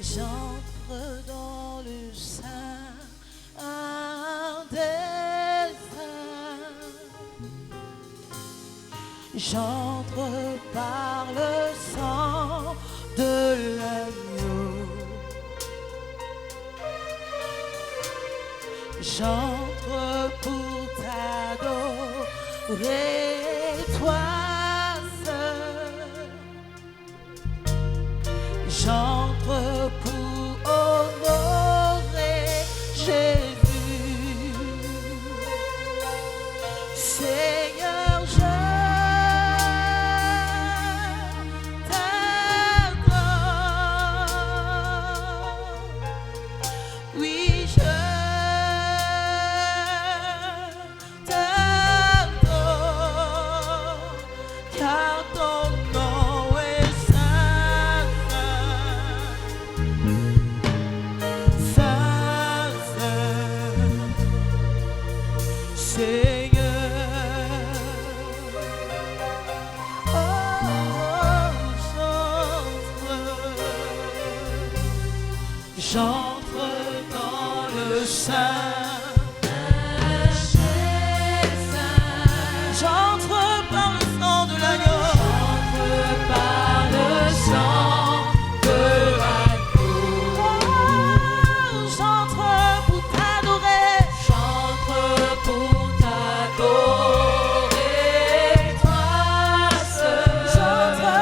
J'entre dans le sein des saints. J'entre par le sang de l'agneau. J'entre pour t'adorer, toi seul. J'entre pour honorer Jésus. Seigneur, je t'adore. Oui, je t'adore, car ton nom est saint, saint, saint, Seigneur. Oh, j'entre dans le sein. J'entre par le sang de l'agneau. J'entre par le sang de l'agneau. J'entre pour t'adorer. J'entre pour t'adorer, toi seul. J'entre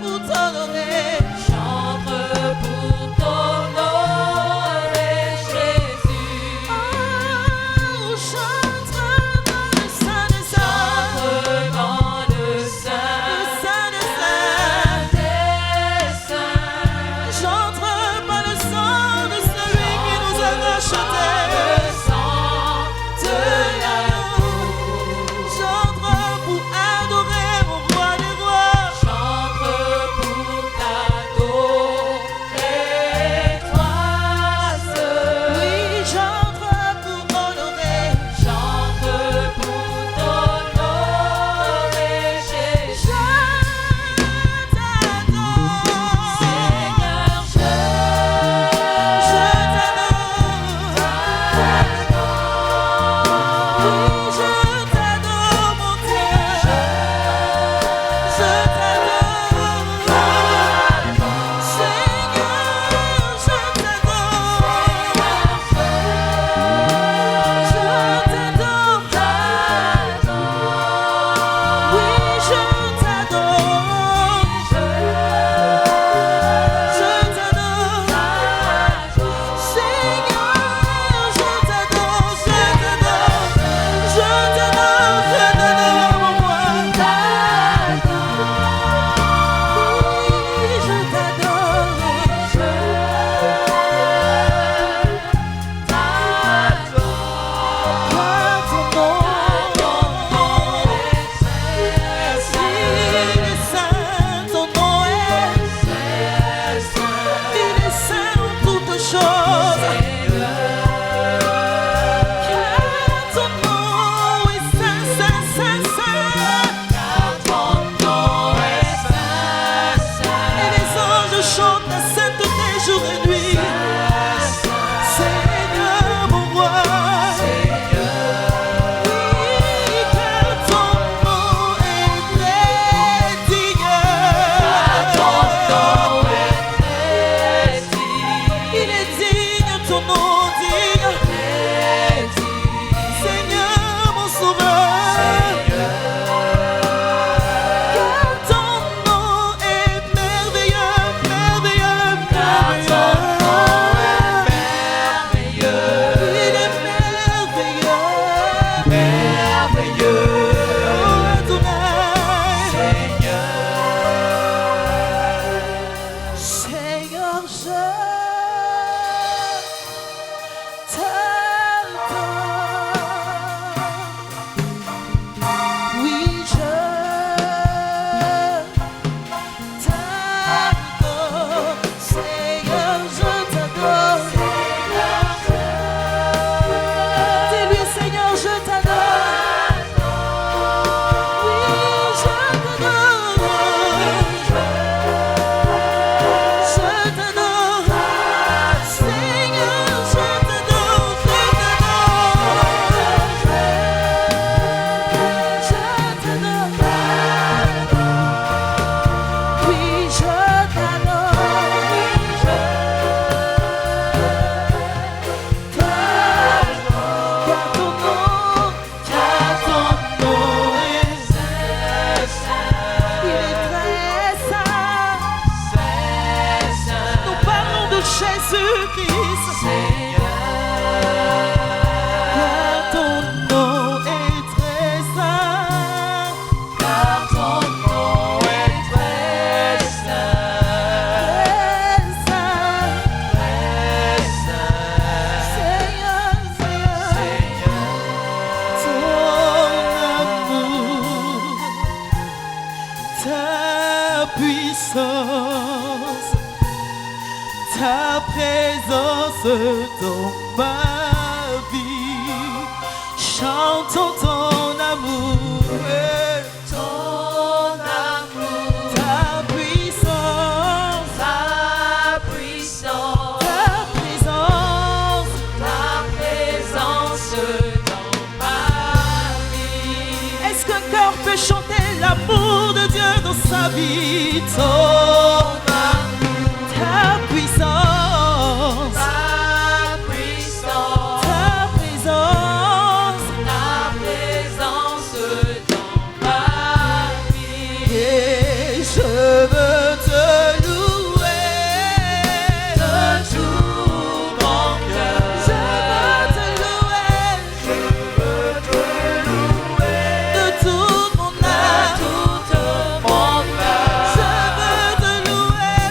pour t'honorer. J'entre pour t'honorer, Jésus. Oh, j'entre dans le sein des saints. J'entre dans le sein des saints. J'entre par le sang de celui qui nous a rachetés. Le sang de l'agneau. J'entre pour adorer mon roi des rois. J'entre pour t'adorer, toi seul. Oui, j'entre pour honorer. J'entre pour t'honorer, Jésus. Je t'adore, Seigneur, je t'adore. Oui, je t'adore, mon Dieu. Je t'adore, Seigneur, je t'adore. Oui, je t'adore. Seigneur, je t'adore. Je t'adore, mon roi. Oui, je t'adore. Car ton nom est saint, ton nom est il est saint en toutes choses. Car ton nom est saint, saint, saint, saint. Et les anges chantent la sainteté jour et nuit. Seigneur, mon roi. Oui, car ton nom est très digne. Il est digne, ton nom digne. Seigneur, mon sauveur. Car ton nom est merveilleux, merveilleux, merveilleux. Il est merveilleux. Oh, Adonai. Seigneur, je t'adore. Oui, je t'adore. Seigneur, je t'adore. Dis-lui, Seigneur, je t'adore. dans ma vie. Chantons ton amour, ta puissance, ta présence dans ma vie. Est-ce qu'un cœur peut chanter l'amour de Dieu dans sa vie? Ton amour, ta puissance, ta présence dans ma vie. Et je veux te louer de tout mon cœur. Je veux te louer de toute mon âme. Je veux te louer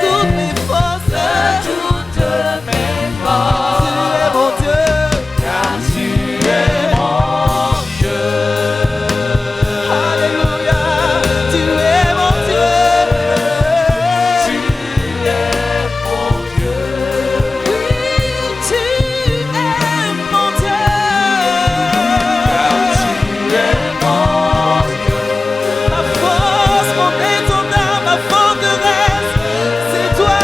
toutes mes forces, Tu es mon Dieu, car tu es mon Dieu. Alléluia, tu es mon Dieu. Tu es mon Dieu. Oui, tu es mon Dieu. Car tu es mon Dieu. Ma force, mon étendard, ma forteresse, c'est toi.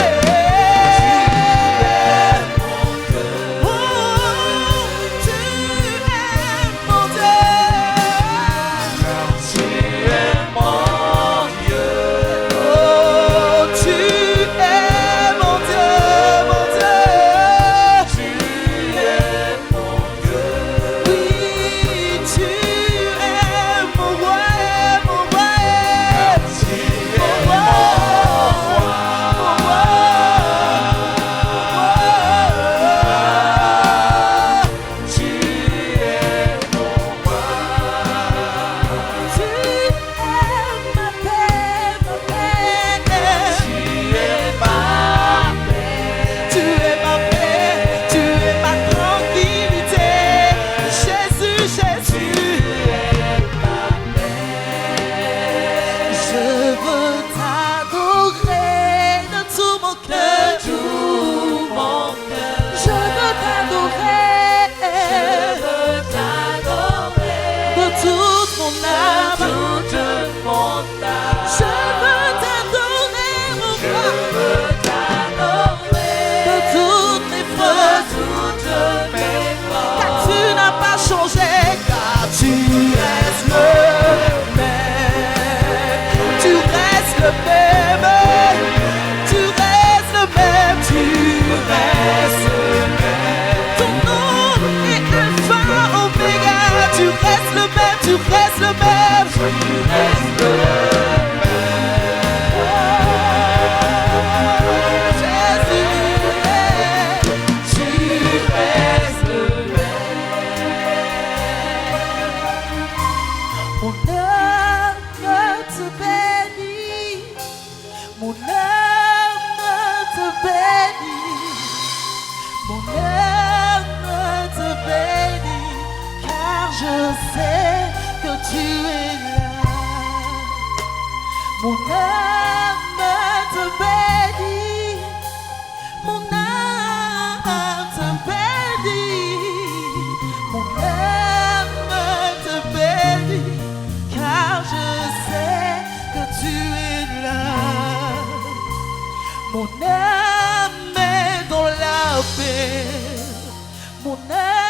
Mon âme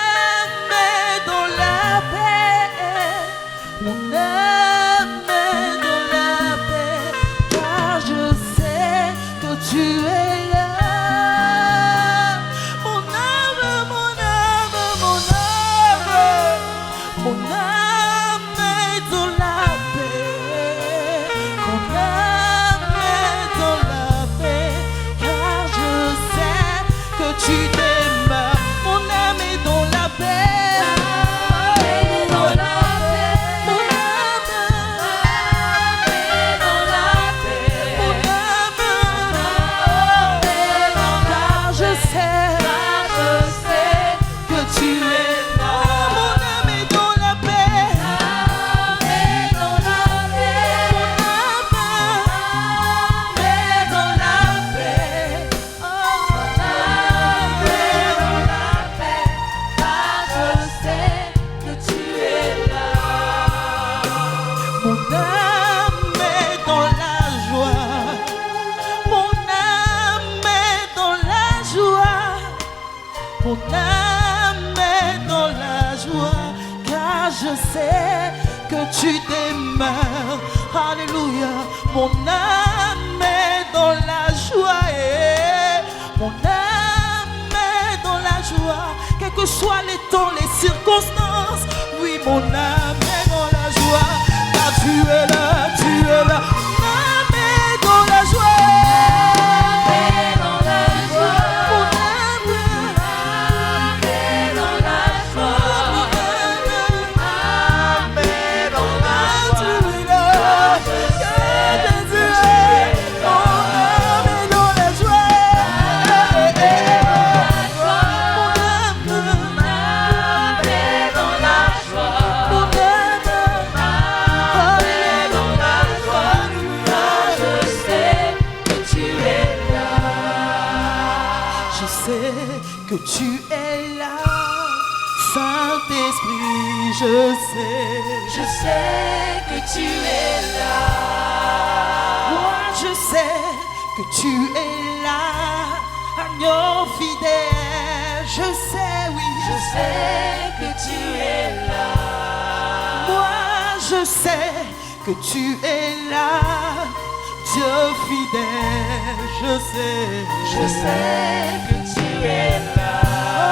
sais que tu demeures. Alléluia. Mon âme est dans la joie. Mon âme est dans la joie. Quels que soient les temps, les circonstances. Oui, mon âme est dans la joie. Car tu es là, tu es là. Mon âme est dans la joie. Que tu es là, Saint-Esprit, je sais que tu es là. Moi je sais que tu es là, agneau fidèle, je sais, oui, je sais que tu es là. Moi je sais que tu es là, Dieu fidèle, je sais que tu es là. Oh,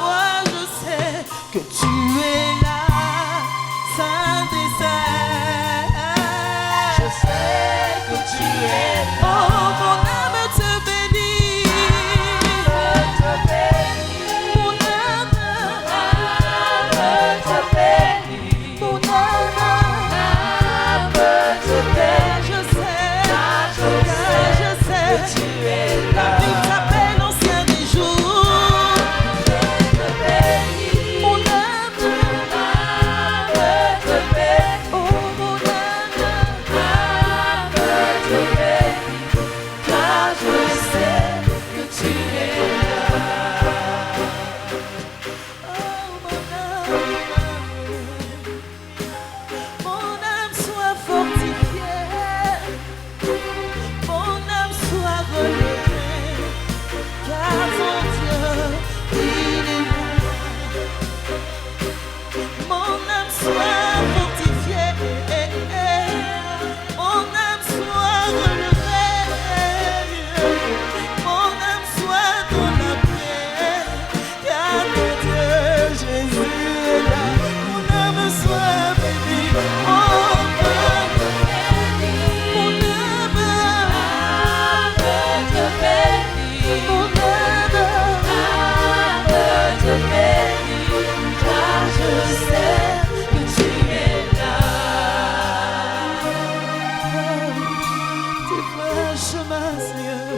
moi je sais que tu es là, Saint des Saints. Je sais que tu es là. Oh, mon âme te bénit. Mon âme te bénit. Mon âme te bénit. Je sais que tu es là. La vie t'appelle ancien des jours. Mon âme te bénit. Oh, mon âme te bénit. Car je sais que tu es là. Oh, mon âme soit fortifiée. Mon âme soit relevée, car mon Dieu, il est bon. Mon âme soit fortifiée, mon âme soit relevée, mon âme soit dans la paix, car mon Dieu, Jésus est là. Mon âme soit bénie, mon âme te bénit. Mon âme te bénit, car je sais que tu es là. Tu fais un chemin, Seigneur.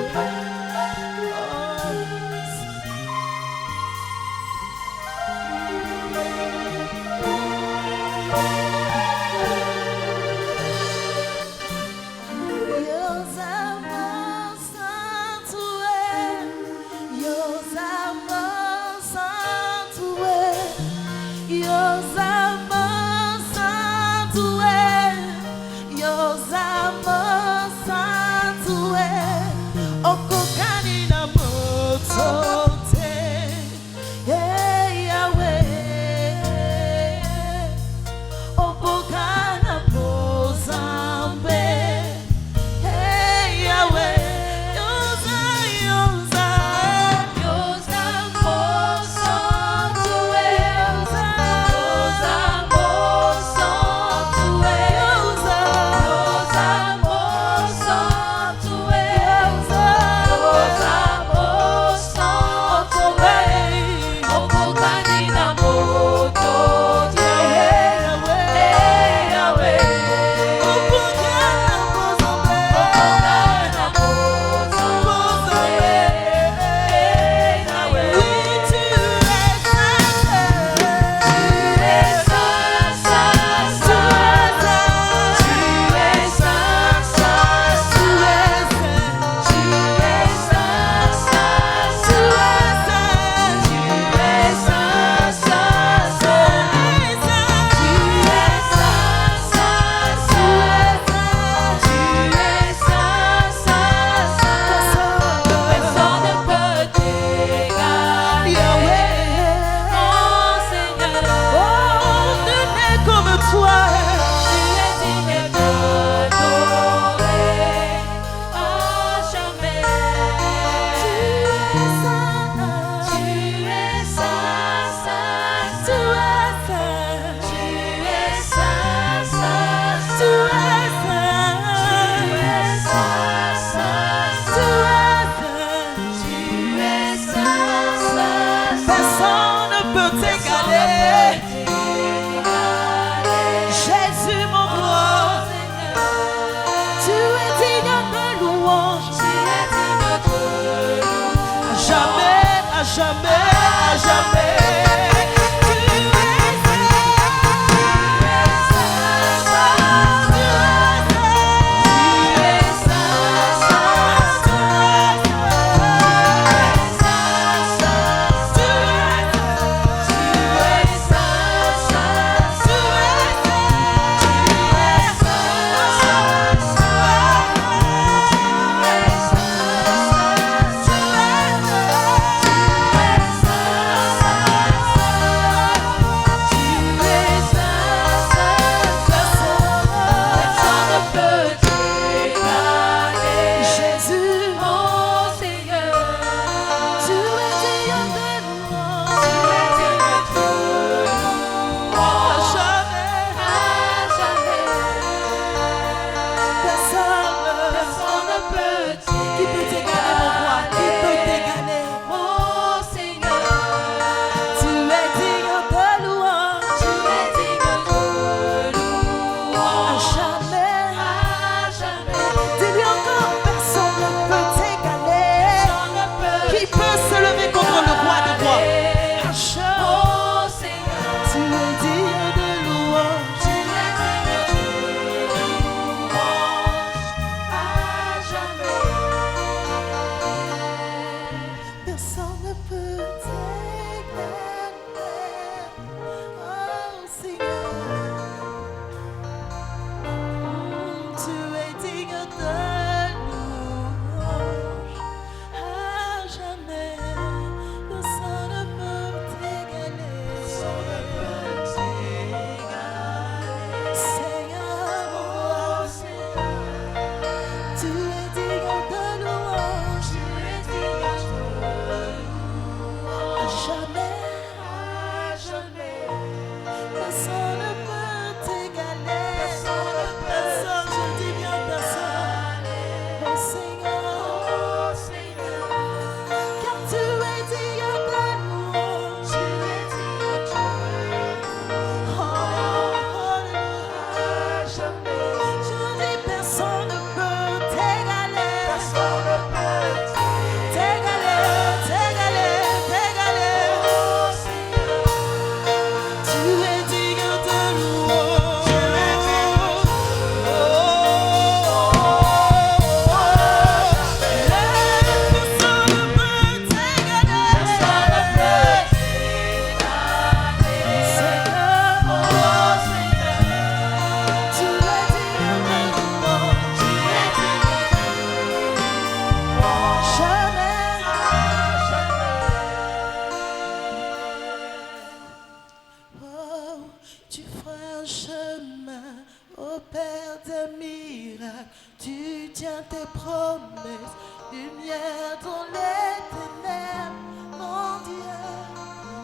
Tu tiens tes promesses, lumière dans les ténèbres. Mon Dieu,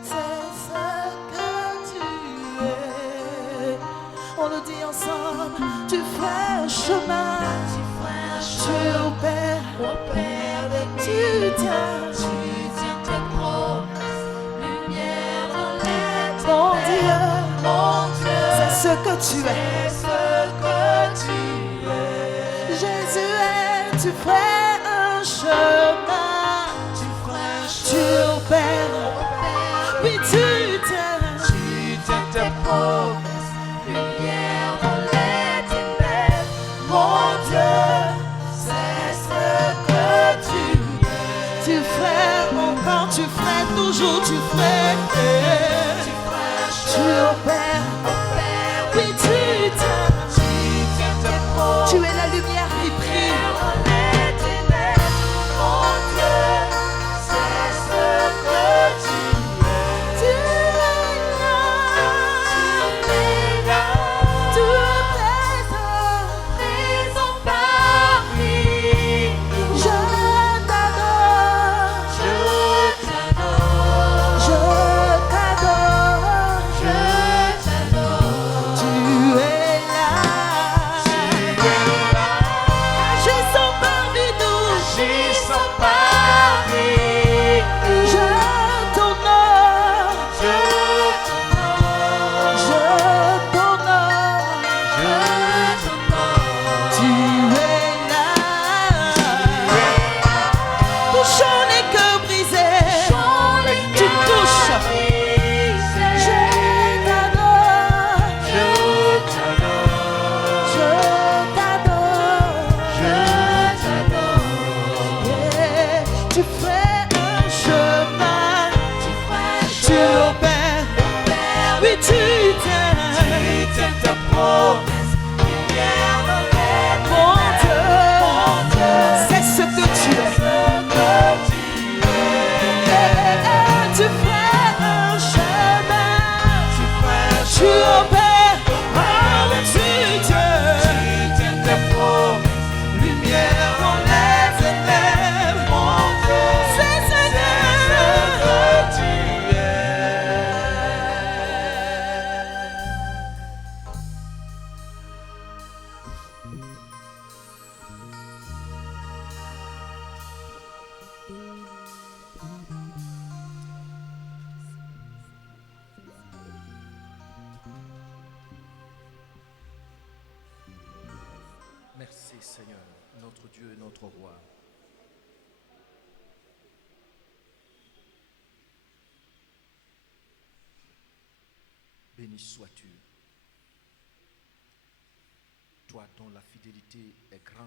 c'est ce que tu es. On le dit ensemble, tu fais un chemin, tu opères, tu tiens tes promesses, lumière dans les ténèbres. Mon Dieu, c'est ce que tu es. Jésus est, tu fais un chemin, tu opères, oui tu tiens tes promesses, lumière dans les ténèbres. Mon Dieu, c'est ce que tu ferais encore, tu ferais toujours, tu ferais, tu opères, oui tu tiens. Tu es la lumière qui brille. Mon Dieu, c'est ce que tu es. Tu es là. Tout est présent parmi nous. Je t'adore. Je t'adore. Je t'adore. Je t'adore. Tu es là. Agissons parmi nous. Je t'honore. Je t'honore. Tu es là. Touchons les cœurs brisés. Tu touches. Je t'adore. Je t'adore. Yeah. Tu fais un chemin, tu opères, oui tu tiens ta promesse, lumière dans les ténèbres. Mon Dieu, c'est ce que tu es. Yeah. Tu fais un chemin, tu opères, oh, tu tiens ta promesse, lumière dans les ténèbres. Mon Dieu, c'est ce que tu es. Merci Seigneur, notre Dieu et notre Roi. Béni sois-tu, toi dont la fidélité est grande.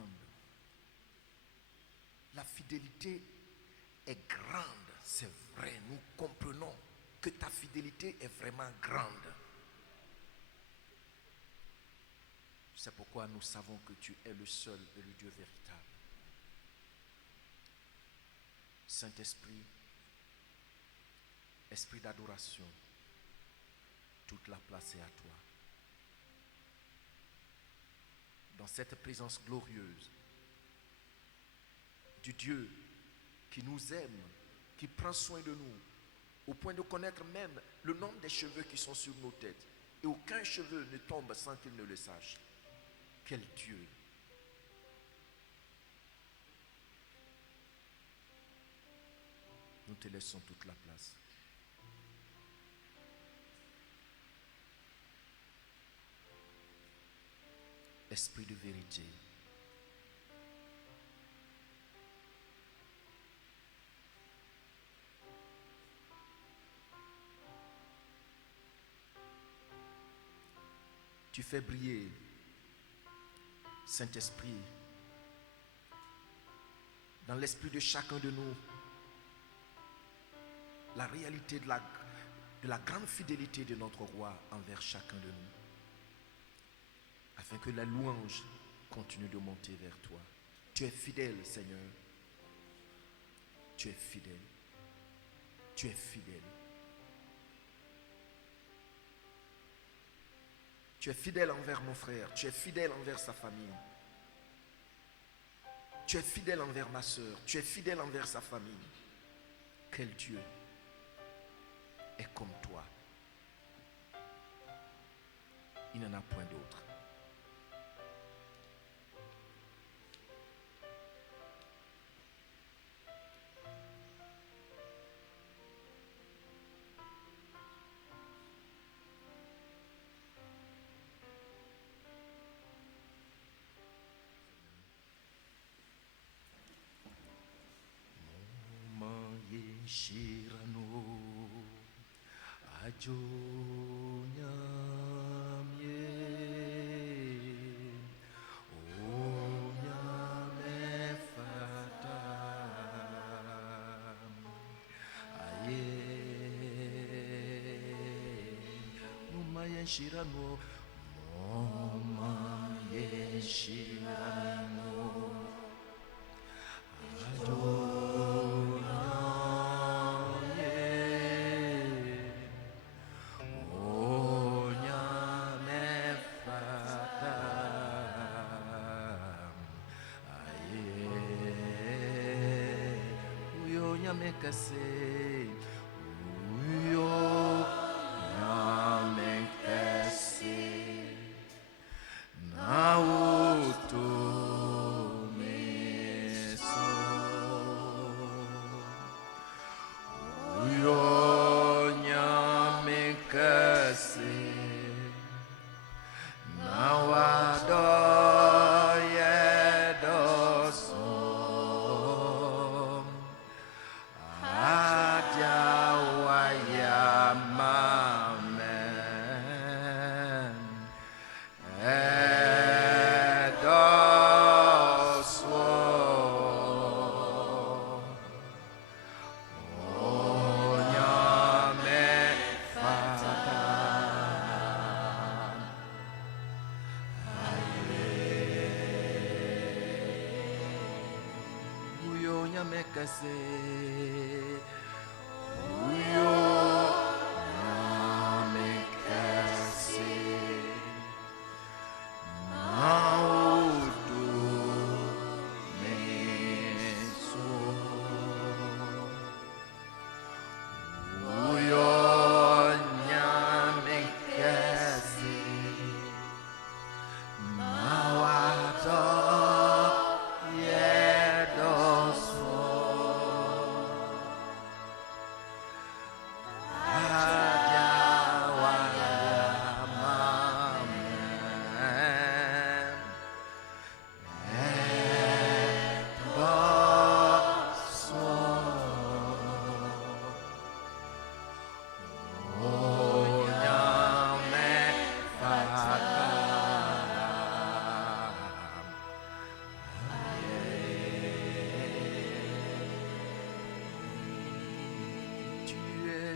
La fidélité est grande, c'est vrai, nous comprenons que ta fidélité est vraiment grande. C'est pourquoi nous savons que tu es le seul et le Dieu véritable. Saint-Esprit, Esprit d'adoration, toute la place est à toi. Dans cette présence glorieuse du Dieu qui nous aime, qui prend soin de nous, au point de connaître même le nombre des cheveux qui sont sur nos têtes. Et aucun cheveu ne tombe sans qu'il ne le sache. Quel Dieu! Nous te laissons toute la place. Esprit de vérité, tu fais briller, Saint-Esprit, dans l'esprit de chacun de nous, la réalité de la grande fidélité de notre roi envers chacun de nous, afin que la louange continue de monter vers toi. Tu es fidèle, Seigneur. Tu es fidèle. Tu es fidèle. Tu es fidèle envers mon frère. Tu es fidèle envers sa famille. Tu es fidèle envers ma soeur. Tu es fidèle envers sa famille. Quel Dieu est comme toi? Il n'en a point d'autre. Shirano Ajonyamye Onyame Fata Aye Mumaye Shirano Mumaye Shirano Kase uyo nyame kase na utumiso uyo nyame kase na wadoye doso Kase uyo nyame kase na utumiso uyo nyame kase na wadoye doso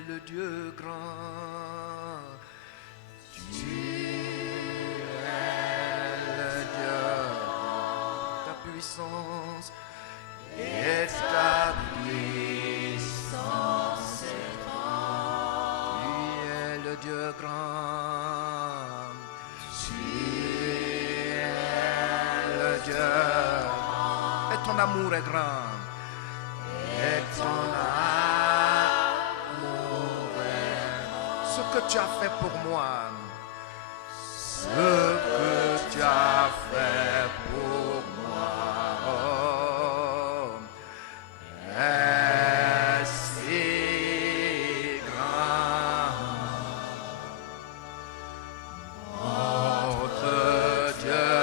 le Dieu grand, tu es le Dieu, ta puissance et ta puissance est grande. Tu es le Dieu grand, tu es le Dieu, et ton amour est grand, et ton ce que tu as fait pour moi, ce que tu as fait pour moi, est si grand. Notre Dieu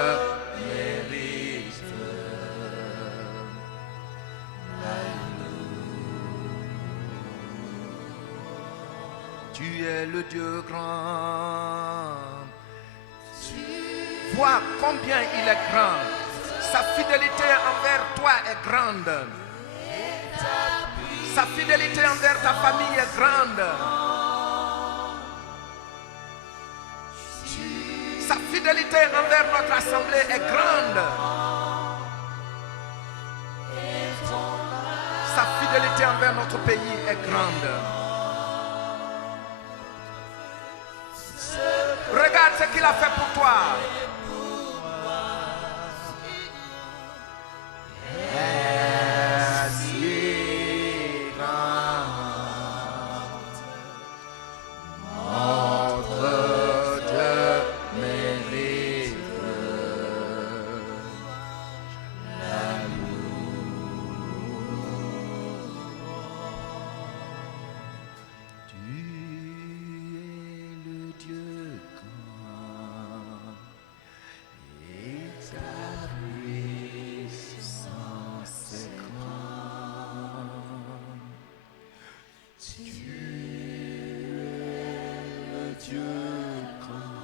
mérite Tu es le Dieu grand. Vois combien il est grand. Sa fidélité envers toi est grande. Sa fidélité envers ta famille est grande. Sa fidélité envers notre assemblée est grande. Sa fidélité envers notre pays est grande. Regarde ce qu'il a fait pour toi. Dieu grand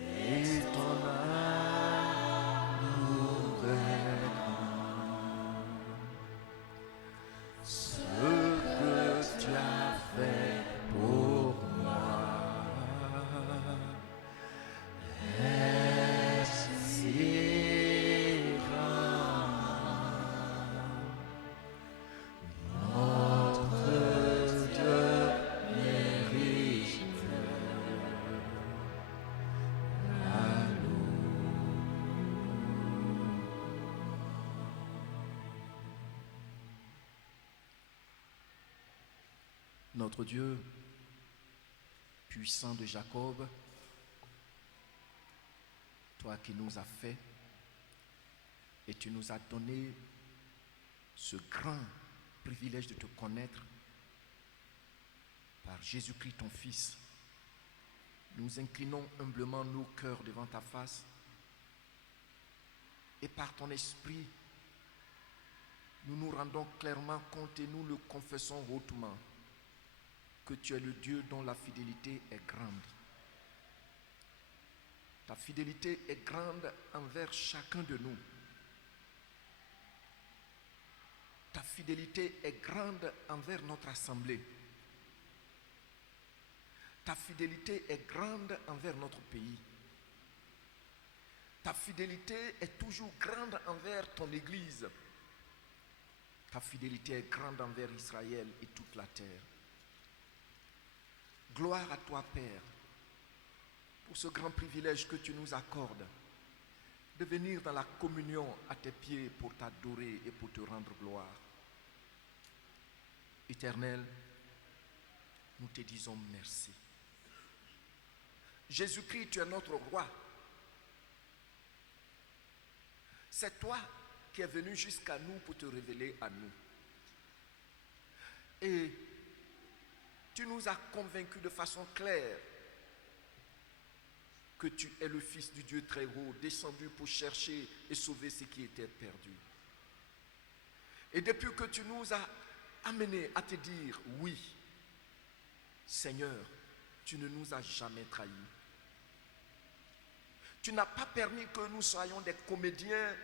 et ton amour est grand. Ce que tu as fait pour moi est si grand. Notre Dieu mérite la louange. Notre Dieu puissant de Jacob, toi qui nous as fait et tu nous as donné ce grand privilège de te connaître par Jésus-Christ ton Fils, nous inclinons humblement nos cœurs devant ta face et par ton esprit, nous nous rendons clairement compte et nous le confessons hautement que tu es le Dieu dont la fidélité est grande. Ta fidélité est grande envers chacun de nous. Ta fidélité est grande envers notre assemblée. Ta fidélité est grande envers notre pays. Ta fidélité est toujours grande envers ton Église. Ta fidélité est grande envers Israël et toute la terre. Gloire à toi, Père, pour ce grand privilège que tu nous accordes de venir dans la communion à tes pieds pour t'adorer et pour te rendre gloire. Éternel, nous te disons merci. Jésus-Christ, tu es notre roi. C'est toi qui es venu jusqu'à nous pour te révéler à nous. Et tu nous as convaincus de façon claire que tu es le Fils du Dieu très haut, descendu pour chercher et sauver ce qui était perdu. Et depuis que tu nous as amenés à te dire oui, Seigneur, tu ne nous as jamais trahis. Tu n'as pas permis que nous soyons des comédiens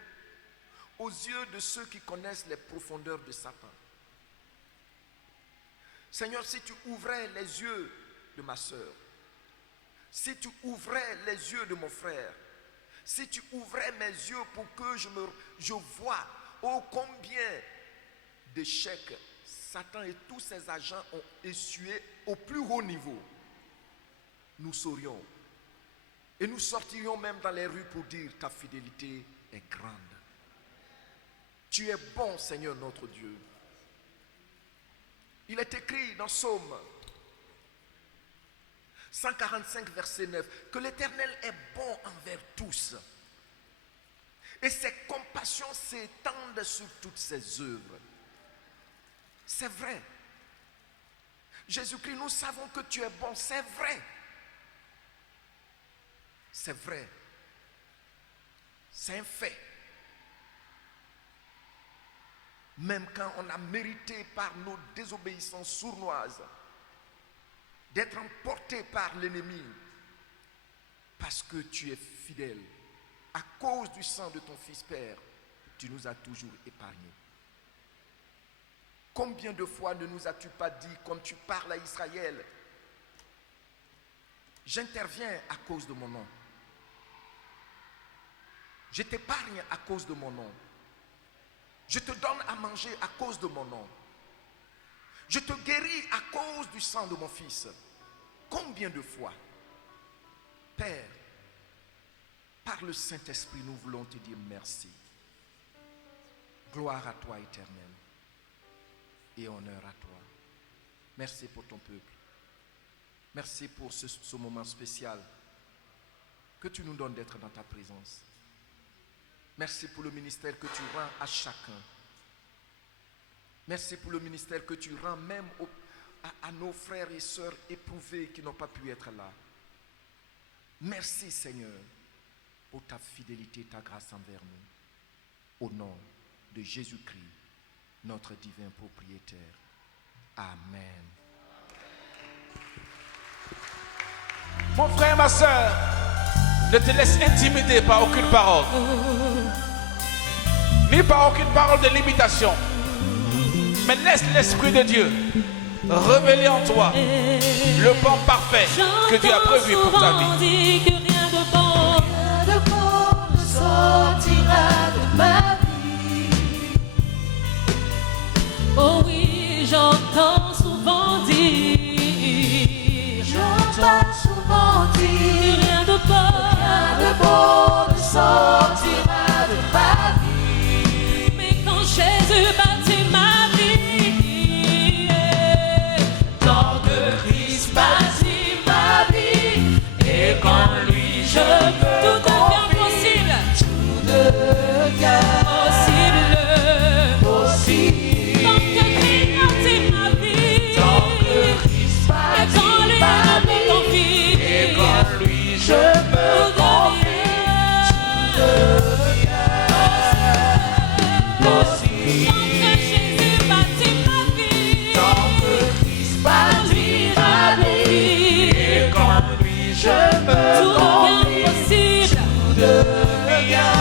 aux yeux de ceux qui connaissent les profondeurs de Satan. Seigneur, si tu ouvrais les yeux de ma sœur, si tu ouvrais les yeux de mon frère, si tu ouvrais mes yeux pour que je vois oh combien d'échecs Satan et tous ses agents ont essuyé au plus haut niveau, nous saurions et nous sortirions même dans les rues pour dire ta fidélité est grande. Tu es bon, Seigneur notre Dieu. Il est écrit dans Psaume 145, verset 9, que l'Éternel est bon envers tous. Et ses compassions s'étendent sur toutes ses œuvres. C'est vrai. Jésus-Christ, nous savons que tu es bon, c'est vrai. C'est vrai. C'est un fait. Même quand on a mérité par nos désobéissances sournoises d'être emporté par l'ennemi, parce que tu es fidèle, à cause du sang de ton Fils Père, tu nous as toujours épargnés. Combien de fois ne nous as-tu pas dit, comme tu parles à Israël, j'interviens à cause de mon nom. Je t'épargne à cause de mon nom. Je te donne à manger à cause de mon nom. Je te guéris à cause du sang de mon Fils. Combien de fois, Père, par le Saint-Esprit, nous voulons te dire merci. Gloire à toi, Éternel, et honneur à toi. Merci pour ton peuple. Merci pour ce moment spécial que tu nous donnes d'être dans ta présence. Merci pour le ministère que tu rends à chacun. Merci pour le ministère que tu rends même à nos frères et sœurs éprouvés qui n'ont pas pu être là. Merci Seigneur pour ta fidélité et ta grâce envers nous. Au nom de Jésus-Christ, notre divin propriétaire. Amen. Mon frère et ma soeur, ne te laisse intimider par aucune parole, ni par aucune parole de limitation, mais laisse l'Esprit de Dieu révéler en toi le plan parfait que Dieu a prévu pour ta vie. Dit que rien de bon ne sortira de ma vie. Oh oui, j'entends souvent dire, que rien de bon ne sortira de ma vie. Mais quand Jésus bâtit ma vie, tant que Christ bâtit ma vie, et quand lui je veux, tout devient possible. Tout devient possible. Tant que Christ bâtit ma vie, tant que Christ bâtit ma vie, et quand lui je me confie, tout devient possible. Tant que Jésus bâtit ma vie, tant que Christ bâtit ma vie, et quand lui je me confie, tout devient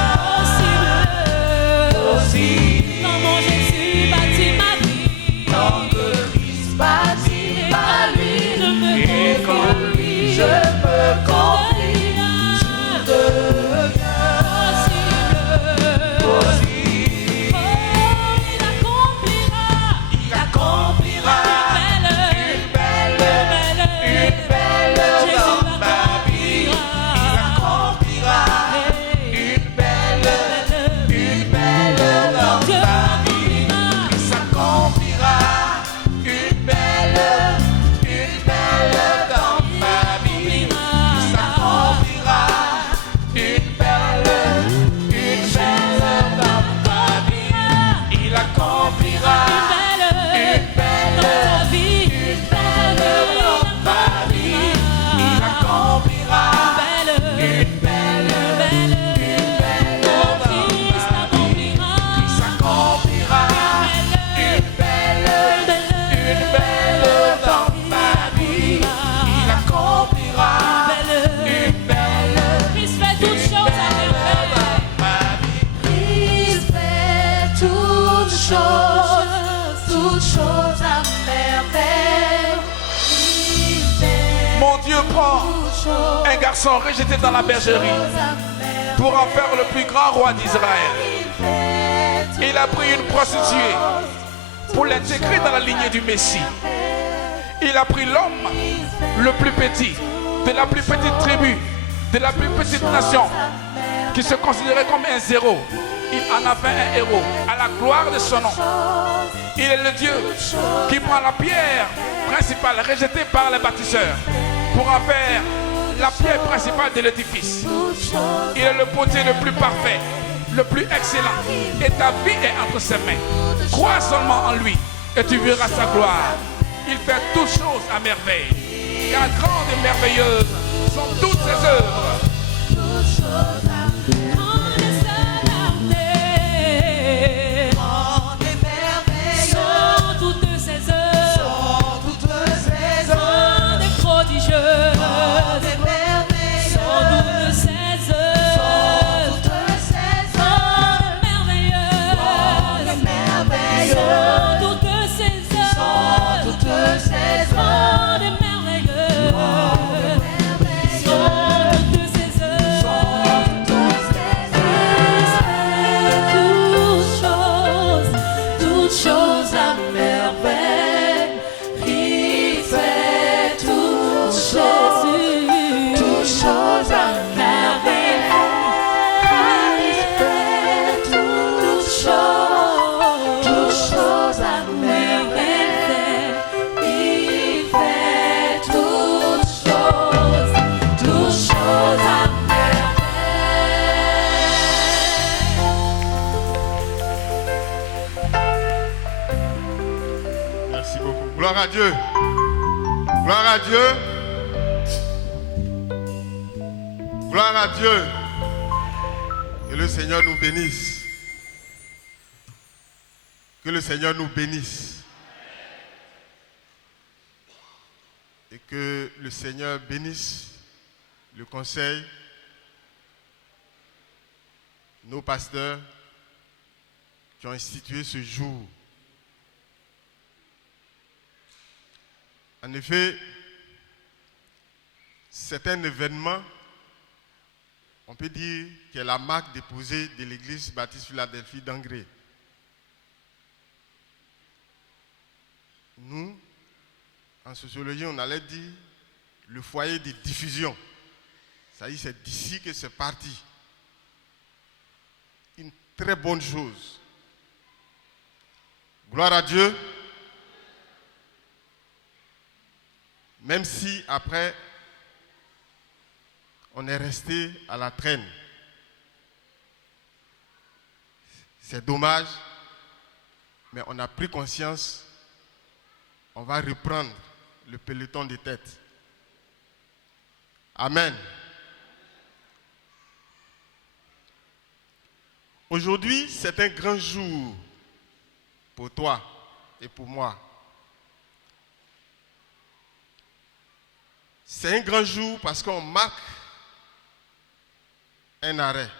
possible. Quand mon Jésus bâtit ma vie, tant que Christ bâtit ma vie, je me confie, et quand lui je me confie, tout devient possible. Oh, il accomplira une belle œuvre dans ma vie. Il accomplira une belle œuvre dans ma vie. Il s'accomplira une belle œuvre dans ma vie. Il s'accomplira une belle œuvre dans ma vie. Il accomplira une belle œuvre dans ma vie. Il accomplira une belle œuvre dans ma vie. Il s'accomplira une belle œuvre dans ma vie. Il accomplira une belle œuvre. Christ fait toutes choses à merveille. Christ fait toutes choses à merveille. Mon Dieu prend un garçon rejeté dans la bergerie pour en faire le plus grand roi d'Israël. Il a pris une prostituée pour l'intégrer dans la lignée du Messie. Il a pris l'homme le plus petit, de la plus petite tribu, de la plus petite nation, qui se considérait comme un zéro. Il en a fait un héros, à la gloire de son nom. Il est le Dieu qui prend la pierre principale rejetée par les bâtisseurs pour en faire la pierre principale de l'édifice. Il est le potier le plus parfait, le plus excellent, et ta vie est entre ses mains. Crois seulement en lui et tu verras sa gloire. Il fait toutes choses à merveille, car grandes et merveilleuses sont toutes ses œuvres. Gloire à Dieu. Gloire à Dieu. Gloire à Dieu. Que le Seigneur nous bénisse. Que le Seigneur nous bénisse. Et que le Seigneur bénisse le conseil, nos pasteurs qui ont institué ce jour. En effet, c'est un événement, on peut dire, qui est la marque déposée de l'église baptiste Philadelphie d'Angré. Nous, en sociologie, on allait dire le foyer de diffusion. Ça dit, c'est d'ici que c'est parti. Une très bonne chose. Gloire à Dieu. Même si après, on est resté à la traîne. C'est dommage, mais on a pris conscience, on va reprendre le peloton de tête. Amen. Aujourd'hui, c'est un grand jour pour toi et pour moi. C'est un grand jour parce qu'on marque un arrêt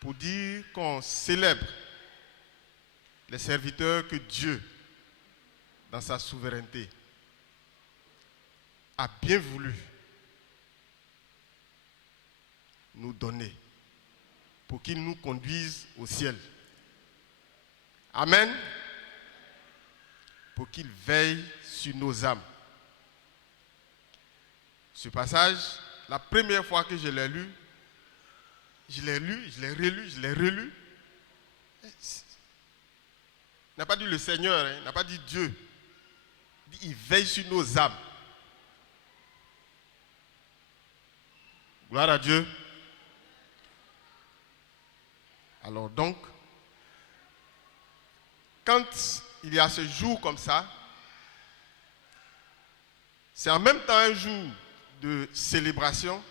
pour dire qu'on célèbre les serviteurs que Dieu, dans sa souveraineté, a bien voulu nous donner pour qu'ils nous conduisent au ciel. Amen. Pour qu'il veille sur nos âmes. Ce passage, la première fois que je l'ai lu, je l'ai relu. Il n'a pas dit le Seigneur, il n'a pas dit Dieu. Il dit, il veille sur nos âmes. Gloire à Dieu. Alors donc, quand il y a ce jour comme ça, c'est en même temps un jour de célébration,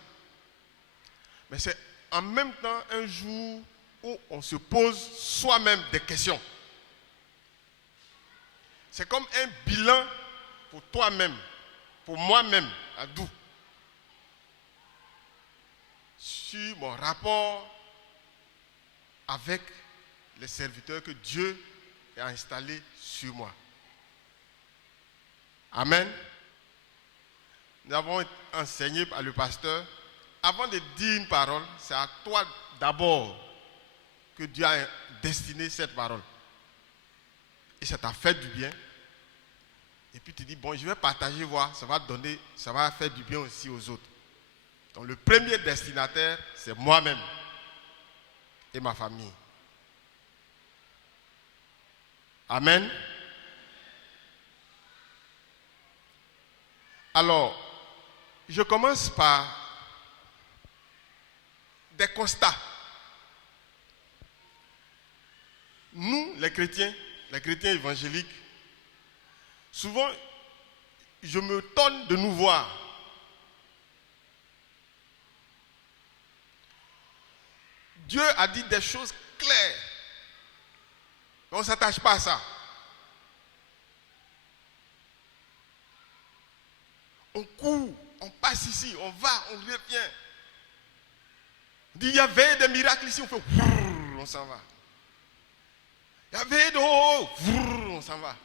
mais c'est en même temps un jour où on se pose soi-même des questions. C'est comme un bilan pour toi-même, pour moi-même, à Dou, sur mon rapport avec les serviteurs que Dieu a installés sur moi. Amen. Nous avons été enseignés par le pasteur. Avant de dire une parole, c'est à toi d'abord que Dieu a destiné cette parole. Et ça t'a fait du bien. Et puis tu dis, bon, je vais partager, voir, ça va faire du bien aussi aux autres. Donc le premier destinataire, c'est moi-même et ma famille. Amen. Alors, je commence par des constats. Nous, les chrétiens évangéliques, souvent, je me tonne de nous voir. Dieu a dit des choses claires. On ne s'attache pas à ça. On court, on passe ici, on va, on revient. Il y avait des miracles ici, on fait vrrr, on s'en va. Il y avait de haut, vrrr, on s'en va.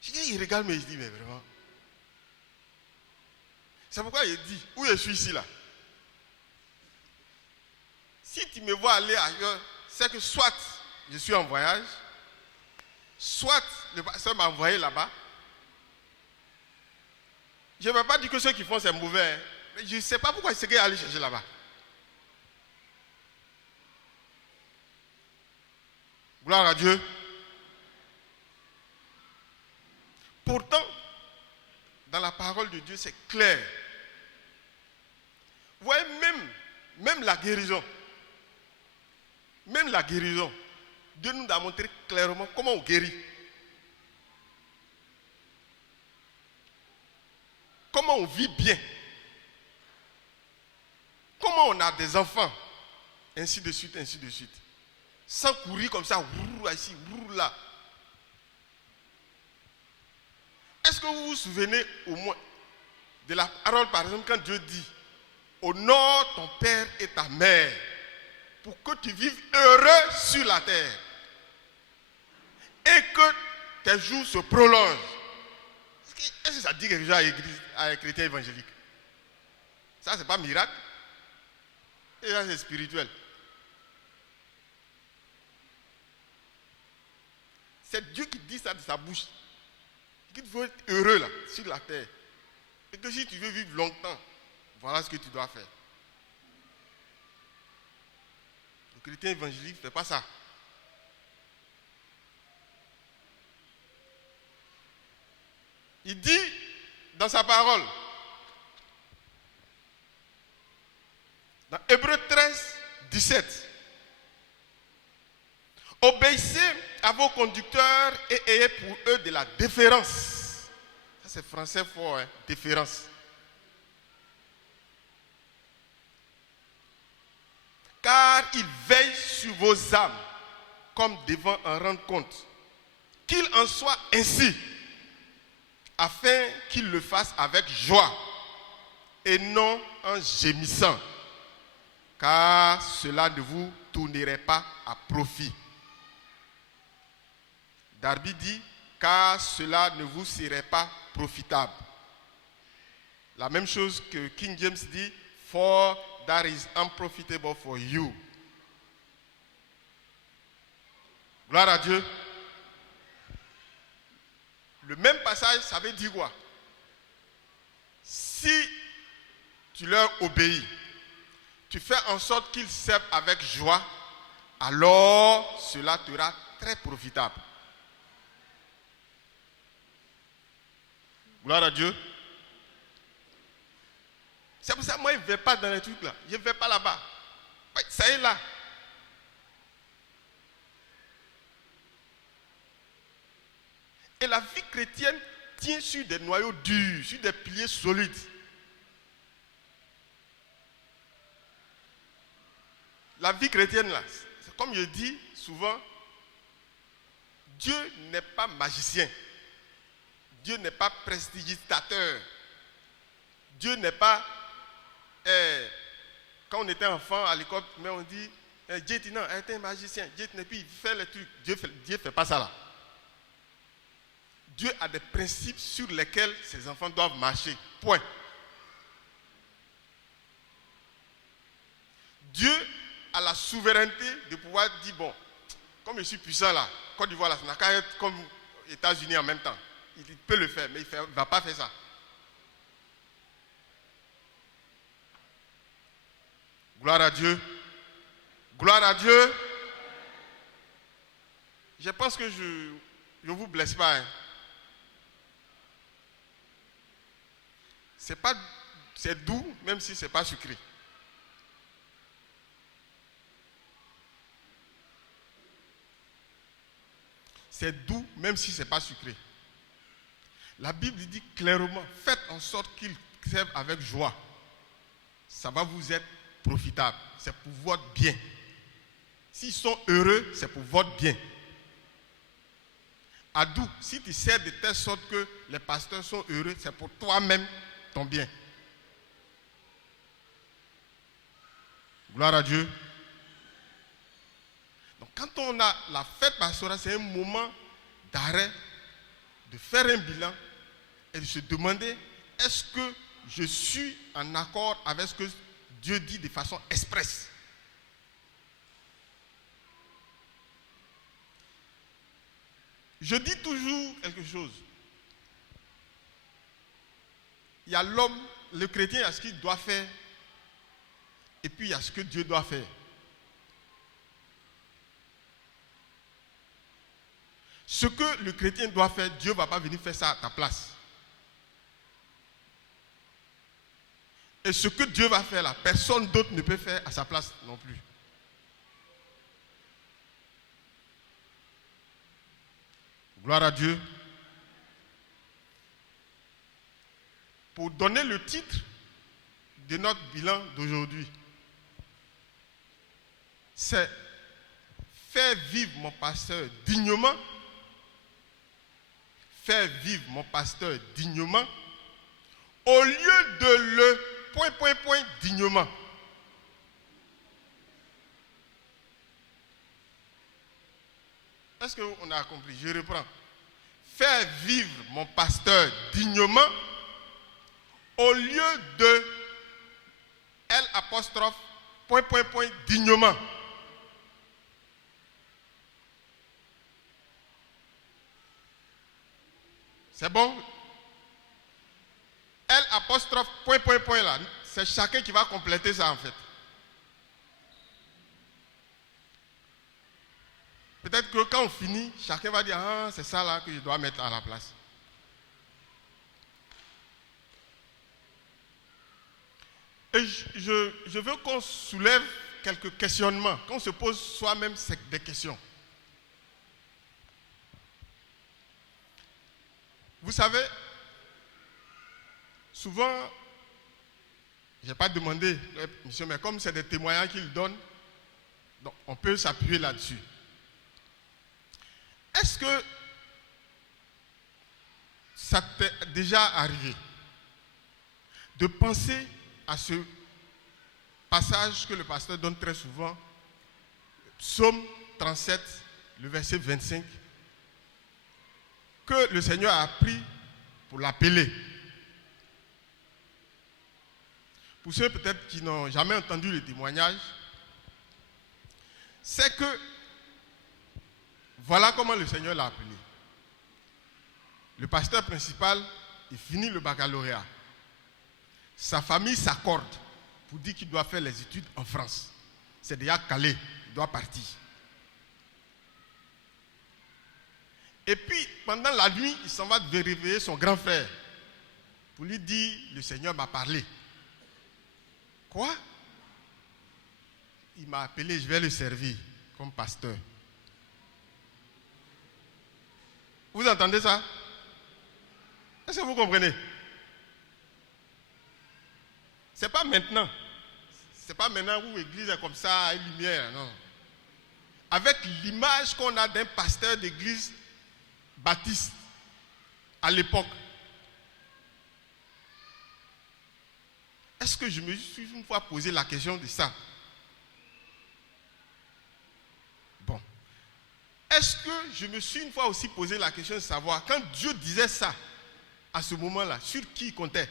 Je dis, il regarde, mais il dit, mais vraiment. C'est pourquoi il dit, où je suis ici là. Si tu me vois aller ailleurs, c'est que soit je suis en voyage, soit le pasteur m'a envoyé là-bas. Je ne vais pas dire que ceux qui font c'est mauvais, hein, mais je ne sais pas pourquoi c'est qu'il est allé chercher là-bas. Gloire à Dieu. Pourtant, dans la parole de Dieu, c'est clair. Vous voyez, même la guérison. Même la guérison. Dieu nous a montré clairement comment on guérit. Comment on vit bien. Comment on a des enfants. Ainsi de suite, ainsi de suite. Sans courir comme ça, ici, là. Est-ce Est-ce que vous vous souvenez au moins de la parole, par exemple, quand Dieu dit honore ton père et ta mère pour que tu vives heureux sur la terre et que tes jours se prolongent. Est-ce que ça dit quelque chose à un chrétien évangélique? Ça, c'est pas miracle. Et là, c'est spirituel. C'est Dieu qui dit ça de sa bouche. Qu'il faut être heureux là, sur la terre. Et que si tu veux vivre longtemps, voilà ce que tu dois faire. Le chrétien évangélique ne fait pas ça. Il dit dans sa parole, dans Hébreux 13, 17, obéissez à vos conducteurs et ayez pour eux de la déférence. Ça c'est français fort, hein? Déférence. Car ils veillent sur vos âmes comme devant en rendre compte. Qu'il en soit ainsi, afin qu'ils le fassent avec joie et non en gémissant, car cela ne vous tournerait pas à profit. Darby dit, car cela ne vous serait pas profitable. La même chose que King James dit, for that is unprofitable for you. Gloire à Dieu. Le même passage, ça veut dire quoi? Si tu leur obéis, tu fais en sorte qu'ils servent avec joie, alors cela te sera très profitable. Gloire à Dieu. C'est pour ça que moi, je ne vais pas dans les trucs là. Je ne vais pas là-bas. Ça est là. Et la vie chrétienne tient sur des noyaux durs, sur des piliers solides. La vie chrétienne, là, c'est comme je dis souvent, Dieu n'est pas magicien. Dieu n'est pas prestidigitateur. Dieu n'est pas... quand on était enfant à l'école, mais on dit, Dieu dit non, il est un magicien. Dieu n'est plus, il fait les trucs. Dieu ne fait pas ça là. Dieu a des principes sur lesquels ses enfants doivent marcher. Point. Dieu a la souveraineté de pouvoir dire, bon, comme je suis puissant là, Côte d'Ivoire là, ça n'a qu'à être comme les États-Unis en même temps. Il peut le faire, mais il ne va pas faire ça. Gloire à Dieu. Gloire à Dieu. Je pense que je ne vous blesse pas. Hein. C'est doux, même si ce n'est pas sucré. C'est doux, même si ce n'est pas sucré. La Bible dit clairement, faites en sorte qu'ils servent avec joie. Ça va vous être profitable. C'est pour votre bien. S'ils sont heureux, c'est pour votre bien. Adou, si tu sers de telle sorte que les pasteurs sont heureux, c'est pour toi-même ton bien. Gloire à Dieu. Donc quand on a la fête pastorale, c'est un moment d'arrêt, de faire un bilan et de se demander, est-ce que je suis en accord avec ce que Dieu dit de façon expresse? Je dis toujours quelque chose. Il y a l'homme, le chrétien, il y a ce qu'il doit faire, et puis il y a ce que Dieu doit faire. Ce que le chrétien doit faire, Dieu ne va pas venir faire ça à ta place. Et ce que Dieu va faire là, personne d'autre ne peut faire à sa place non plus. Gloire à Dieu. Pour donner le titre de notre bilan d'aujourd'hui, c'est faire vivre mon pasteur dignement, faire vivre mon pasteur dignement au lieu de le ... dignement. Est-ce qu'on a compris? Je reprends. Faire vivre mon pasteur dignement au lieu de L', dignement. C'est bon? L', là, c'est chacun qui va compléter ça en fait. Peut-être que quand on finit, chacun va dire, ah, c'est ça là que je dois mettre à la place. Et je veux qu'on soulève quelques questionnements, qu'on se pose soi-même des questions. Vous savez, souvent, je n'ai pas demandé, monsieur, mais comme c'est des témoignages qu'il donne, donc on peut s'appuyer là-dessus. Est-ce que ça t'est déjà arrivé de penser à ce passage que le pasteur donne très souvent, Psaume 37, le verset 25, que le Seigneur a pris pour l'appeler? Pour ceux peut-être qui n'ont jamais entendu le témoignage, c'est que voilà comment le Seigneur l'a appelé. Le pasteur principal, il finit le baccalauréat. Sa famille s'accorde pour dire qu'il doit faire les études en France. C'est déjà calé, il doit partir. Et puis, pendant la nuit, il s'en va réveiller son grand frère pour lui dire, le Seigneur m'a parlé. Quoi? Il m'a appelé, je vais le servir comme pasteur. Vous entendez ça? Est-ce que vous comprenez? C'est pas maintenant. C'est pas maintenant où l'église est comme ça, une lumière, non. Avec l'image qu'on a d'un pasteur d'église baptiste à l'époque. Est-ce que je me suis une fois posé la question de ça? Bon. Est-ce que je me suis une fois aussi posé la question de savoir, quand Dieu disait ça, à ce moment-là, sur qui il comptait?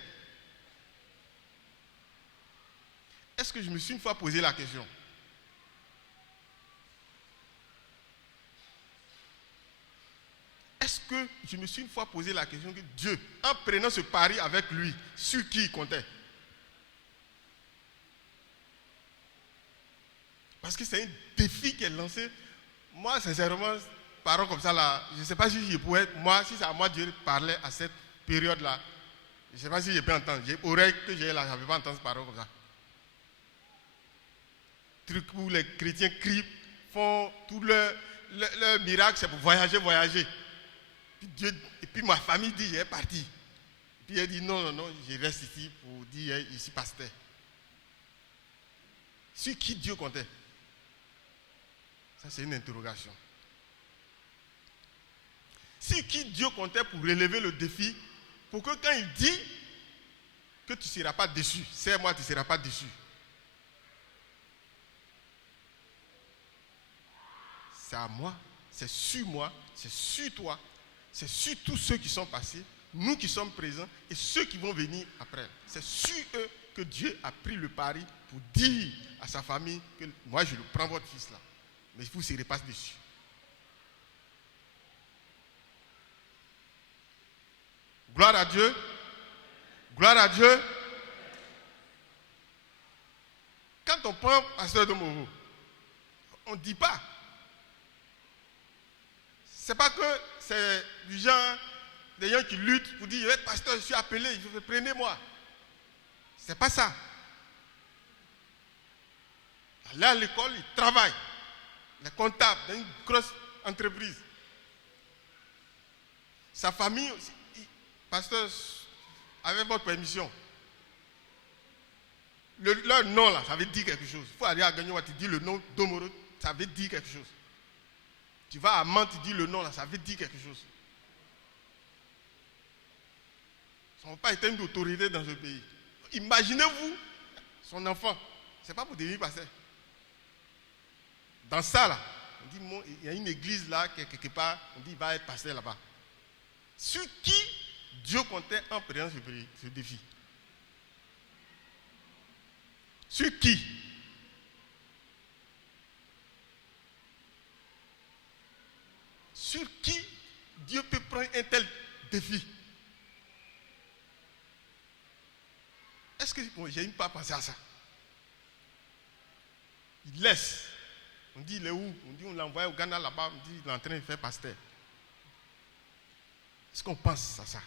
Est-ce que je me suis une fois posé la question? Est-ce que je me suis une fois posé la question que Dieu, en prenant ce pari avec lui, sur qui il comptait? Parce que c'est un défi qui est lancé. Moi, sincèrement, parole comme ça, là, je ne sais pas si je pourrais, moi, si c'est à moi Dieu parlait à cette période-là, je ne sais pas si je peux entendre. J'ai oreille que j'ai là, je ne peux pas entendre parole comme ça. Truc où les chrétiens crient, font tout leur miracle, c'est pour voyager. Puis Dieu, et puis ma famille dit, j'ai parti. Puis elle dit, non, je reste ici pour dire, je suis pasteur. Sur qui Dieu comptait? Ça, c'est une interrogation. Sur qui Dieu comptait pour relever le défi, pour que quand il dit que tu ne seras pas déçu, c'est moi, tu ne seras pas déçu. C'est à moi, c'est sur toi, c'est sur tous ceux qui sont passés, nous qui sommes présents et ceux qui vont venir après. C'est sur eux que Dieu a pris le pari pour dire à sa famille que moi je le prends votre fils là, mais vous ne serez pas déçus. Gloire à Dieu. Gloire à Dieu. Quand on prend pasteur de Movo, on ne dit pas. C'est pas que c'est des gens qui luttent pour dire, hey, pasteur, je suis appelé, prenez-moi. C'est pas ça. Là, à l'école, il travaille. Il est comptable dans une grosse entreprise. Sa famille, pasteur, avec votre permission, leur nom là, ça veut dire quelque chose. Il faut aller à Gagnon, tu dis le nom d'Omoro, ça veut dire quelque chose. Tu vas à Mans, tu dis le nom là, ça veut dire quelque chose. son papa était une autorité dans ce pays. Imaginez-vous son enfant. Ce n'est pas pour devenir pasteur. Dans ça, là, on dit, bon, il y a une église là, quelque part, on dit, il va être pasteur là-bas. Sur qui Dieu comptait en prenant ce défi? Sur qui? Sur qui Dieu peut prendre un tel défi? Est-ce que j'ai même pas pensé à ça? Il laisse. On dit, il est où? On dit, on l'a envoyé au Ghana là-bas. On dit, il est en train de faire pasteur. Est-ce qu'on pense à ça?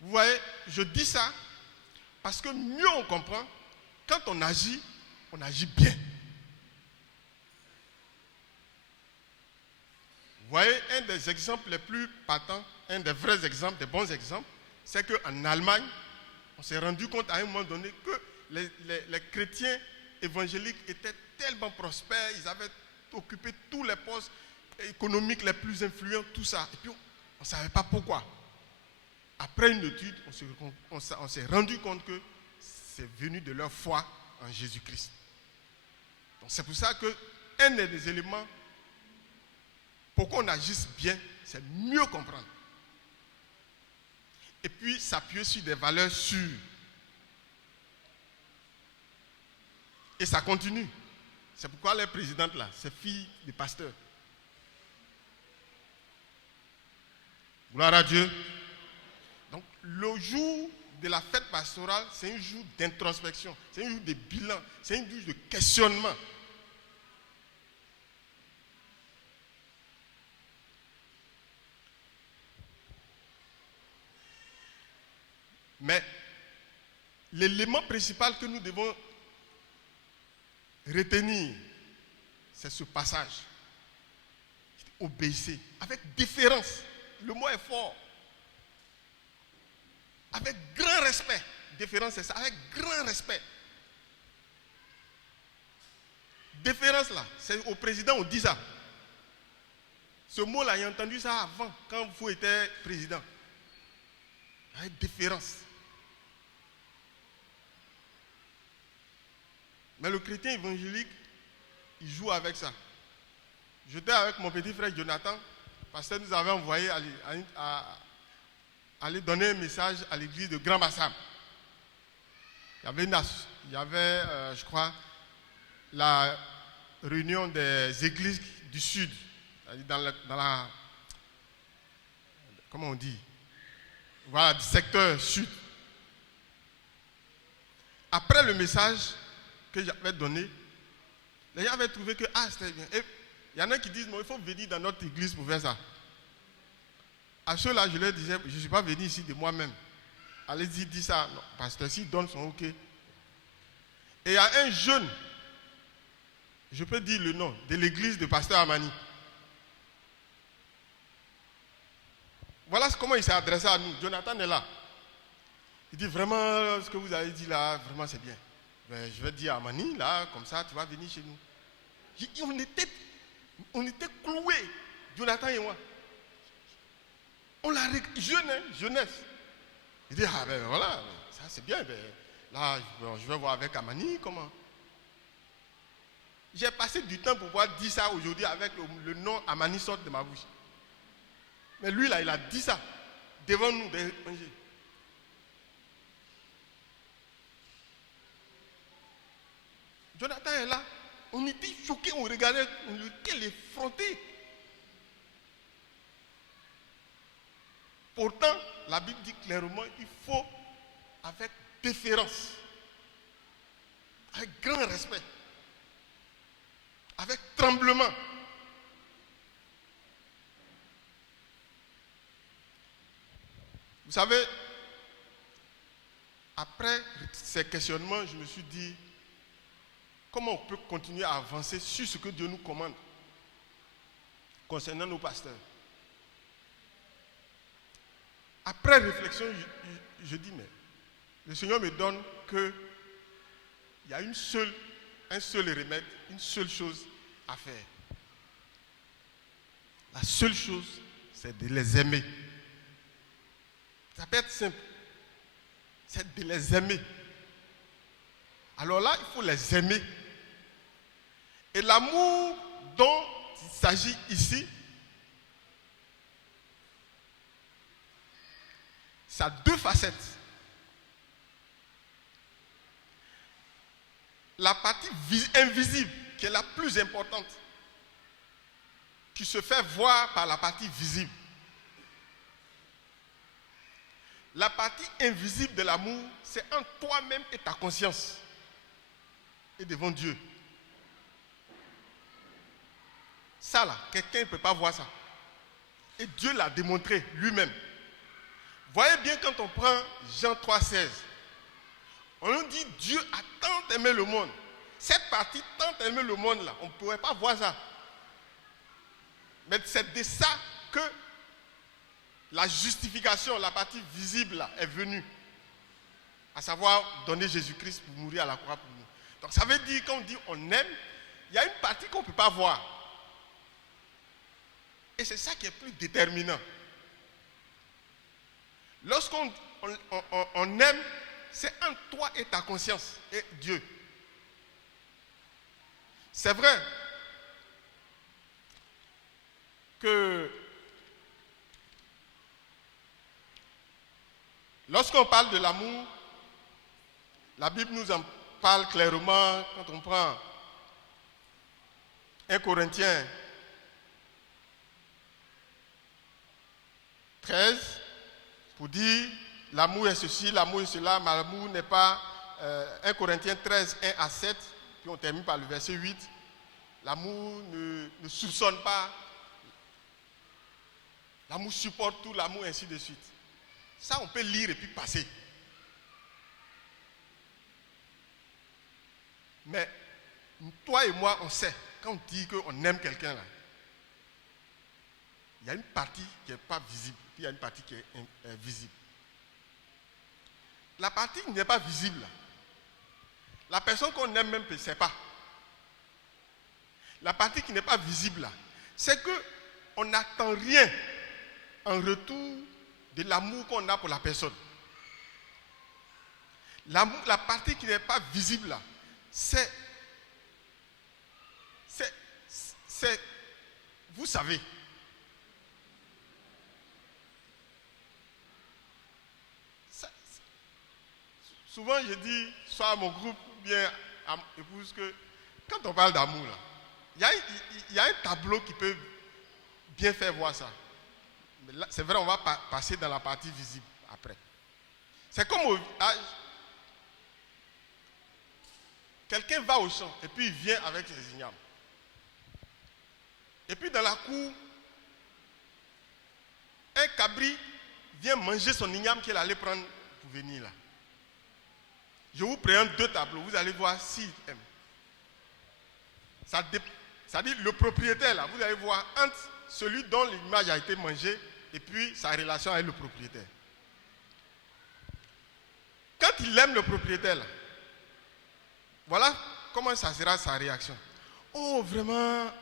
Vous voyez, je dis ça parce que mieux on comprend, quand on agit bien. Vous voyez, un des exemples les plus patents, un des vrais exemples, des bons exemples, c'est qu'en Allemagne, on s'est rendu compte à un moment donné que les chrétiens évangéliques étaient tellement prospères, ils avaient occupé tous les postes économiques les plus influents, tout ça. Et puis, on ne savait pas pourquoi. Après une étude, on s'est rendu compte que c'est venu de leur foi en Jésus-Christ. Donc, c'est pour ça qu'un des éléments pour qu'on agisse bien, c'est mieux comprendre. Et puis, s'appuyer sur des valeurs sûres. Et ça continue. C'est pourquoi les présidentes là, c'est filles des pasteurs. Gloire à Dieu. Donc, le jour de la fête pastorale, c'est un jour d'introspection, c'est un jour de bilan, c'est un jour de questionnement. Mais l'élément principal que nous devons retenir, c'est ce passage. Obéissez avec déférence. Le mot est fort. Avec grand respect. Déférence, c'est ça. Avec grand respect. Déférence là, c'est au président on dit ça. Ce mot-là, j'ai entendu ça avant, quand vous étiez président. Avec déférence. Mais le chrétien évangélique, il joue avec ça. J'étais avec mon petit frère Jonathan, parce que nous avons envoyé aller donner un message à l'église de Grand Bassam. Il y avait je crois, la réunion des églises du Sud, dans la comment on dit? Voilà, du secteur Sud. Après le message que j'avais donné, les gens avaient trouvé que c'était bien. Et il y en a qui disent, il faut venir dans notre église pour faire ça. À ceux-là, je leur disais, je ne suis pas venu ici de moi-même. Allez-y, dis ça. Non, pasteur, s'ils donnent son OK. Et il y a un jeune, je peux dire le nom, de l'église de pasteur Amani. Voilà comment il s'est adressé à nous. Jonathan est là. Il dit, vraiment, ce que vous avez dit là, vraiment c'est bien. Ben, je vais dire à Amani, là, comme ça, tu vas venir chez nous. On était cloués, Jonathan et moi. On l'a jeunesse. Il dit, ah ben voilà, ça c'est bien. Ben, là, je vais voir avec Amani, comment. J'ai passé du temps pour pouvoir dire ça aujourd'hui avec le nom Amani sort de ma bouche. Mais lui là, il a dit ça devant nous. Jonathan est là. On était choqués, on regardait, on était effrontés. Pourtant, la Bible dit clairement, il faut avec déférence, avec grand respect, avec tremblement. Vous savez, après ces questionnements, je me suis dit, comment on peut continuer à avancer sur ce que Dieu nous commande concernant nos pasteurs? Après réflexion, je dis, mais le Seigneur me donne qu'il y a un seul remède, une seule chose à faire. La seule chose, c'est de les aimer. Ça peut être simple. C'est de les aimer. Alors là, il faut les aimer. Et l'amour dont il s'agit ici, ça a deux facettes. La partie invisible, qui est la plus importante, qui se fait voir par la partie visible. La partie invisible de l'amour, c'est entre toi-même et ta conscience et devant Dieu. Ça là, quelqu'un ne peut pas voir ça. Et Dieu l'a démontré lui-même. Voyez bien quand on prend Jean 3,16, on nous dit Dieu a tant aimé le monde. Cette partie, tant aimé le monde là, on ne pourrait pas voir ça. Mais c'est de ça que la justification, la partie visible là, est venue. À savoir donner Jésus-Christ pour mourir à la croix pour nous. Donc ça veut dire quand on dit on aime, il y a une partie qu'on ne peut pas voir. Et c'est ça qui est plus déterminant. Lorsqu'on on aime, c'est entre toi et ta conscience et Dieu. C'est vrai que lorsqu'on parle de l'amour, la Bible nous en parle clairement quand on prend 1 Corinthiens 13 pour dire l'amour est ceci, l'amour est cela, mais l'amour n'est pas 1 Corinthiens 13, 1 à 7, puis on termine par le verset 8. L'amour ne soupçonne pas, l'amour supporte tout, l'amour ainsi de suite. Ça, on peut lire et puis passer. Mais toi et moi, on sait, quand on dit qu'on aime quelqu'un là, il y a une partie qui n'est pas visible, puis il y a une partie qui est visible. La partie qui n'est pas visible, là, la personne qu'on aime même ne sait pas. La partie qui n'est pas visible, là, c'est qu'on n'attend rien en retour de l'amour qu'on a pour la personne. La partie qui n'est pas visible, là, c'est, vous savez, souvent je dis, soit à mon groupe, bien à mon épouse, que quand on parle d'amour, là, il y a un tableau qui peut bien faire voir ça. Mais là, c'est vrai, on va passer dans la partie visible après. C'est comme au village. Quelqu'un va au champ et puis il vient avec ses ignames. Et puis dans la cour, un cabri vient manger son igname qu'il allait prendre pour venir là. Je vous présente deux tableaux, vous allez voir s'il aime. Ça dit le propriétaire là, vous allez voir entre celui dont l'image a été mangée et puis sa relation avec le propriétaire. Quand il aime le propriétaire là, voilà comment ça sera sa réaction. Oh vraiment,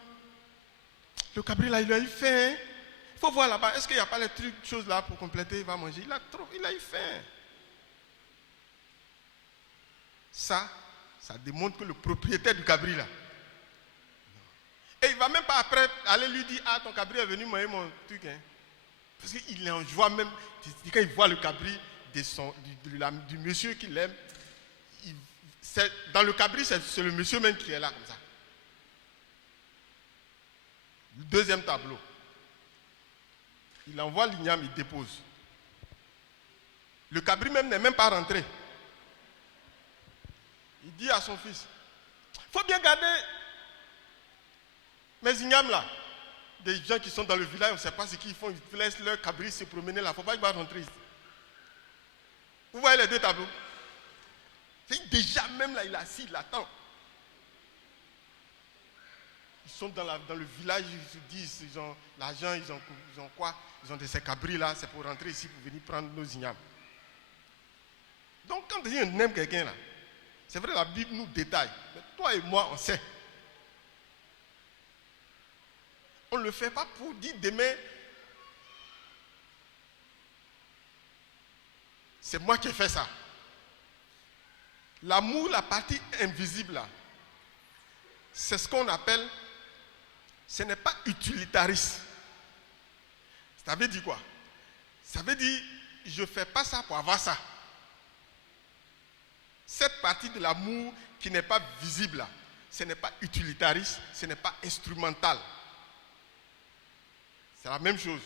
le cabri là il a eu faim. Il faut voir là-bas, est-ce qu'il n'y a pas les trucs, choses là pour compléter, il va manger. Il a eu faim. Ça démontre que le propriétaire du cabri là. Et il ne va même pas après aller lui dire, ah ton cabri est venu manger mon truc. Hein. Parce qu'il est en joie même. Quand il voit le cabri du monsieur qu'il aime, dans le cabri, c'est le monsieur même qui est là comme ça. Le deuxième tableau. Il envoie l'igname, il dépose. Le cabri même n'est même pas rentré. Il dit à son fils, il faut bien garder mes ignames là. Des gens qui sont dans le village, on ne sait pas ce qu'ils font, ils laissent leur cabri se promener là. Il ne faut pas qu'il va rentrer ici. Vous voyez les deux tableaux? Déjà même là, il est assis, il attend. Ils sont dans le village, ils se disent, ils ont l'argent, ils ont quoi? Ils ont de ces cabris là, c'est pour rentrer ici, pour venir prendre nos ignames. Donc quand on aime quelqu'un là, c'est vrai la Bible nous détaille, mais toi et moi on sait. On ne le fait pas pour dire demain, C'est moi qui ai fait ça. L'amour, la partie invisible là, c'est ce qu'on appelle, ce n'est pas utilitariste. Ça veut dire quoi? Ça veut dire, je ne fais pas ça pour avoir ça. Cette partie de l'amour qui n'est pas visible là, ce n'est pas utilitariste, ce n'est pas instrumental. C'est la même chose.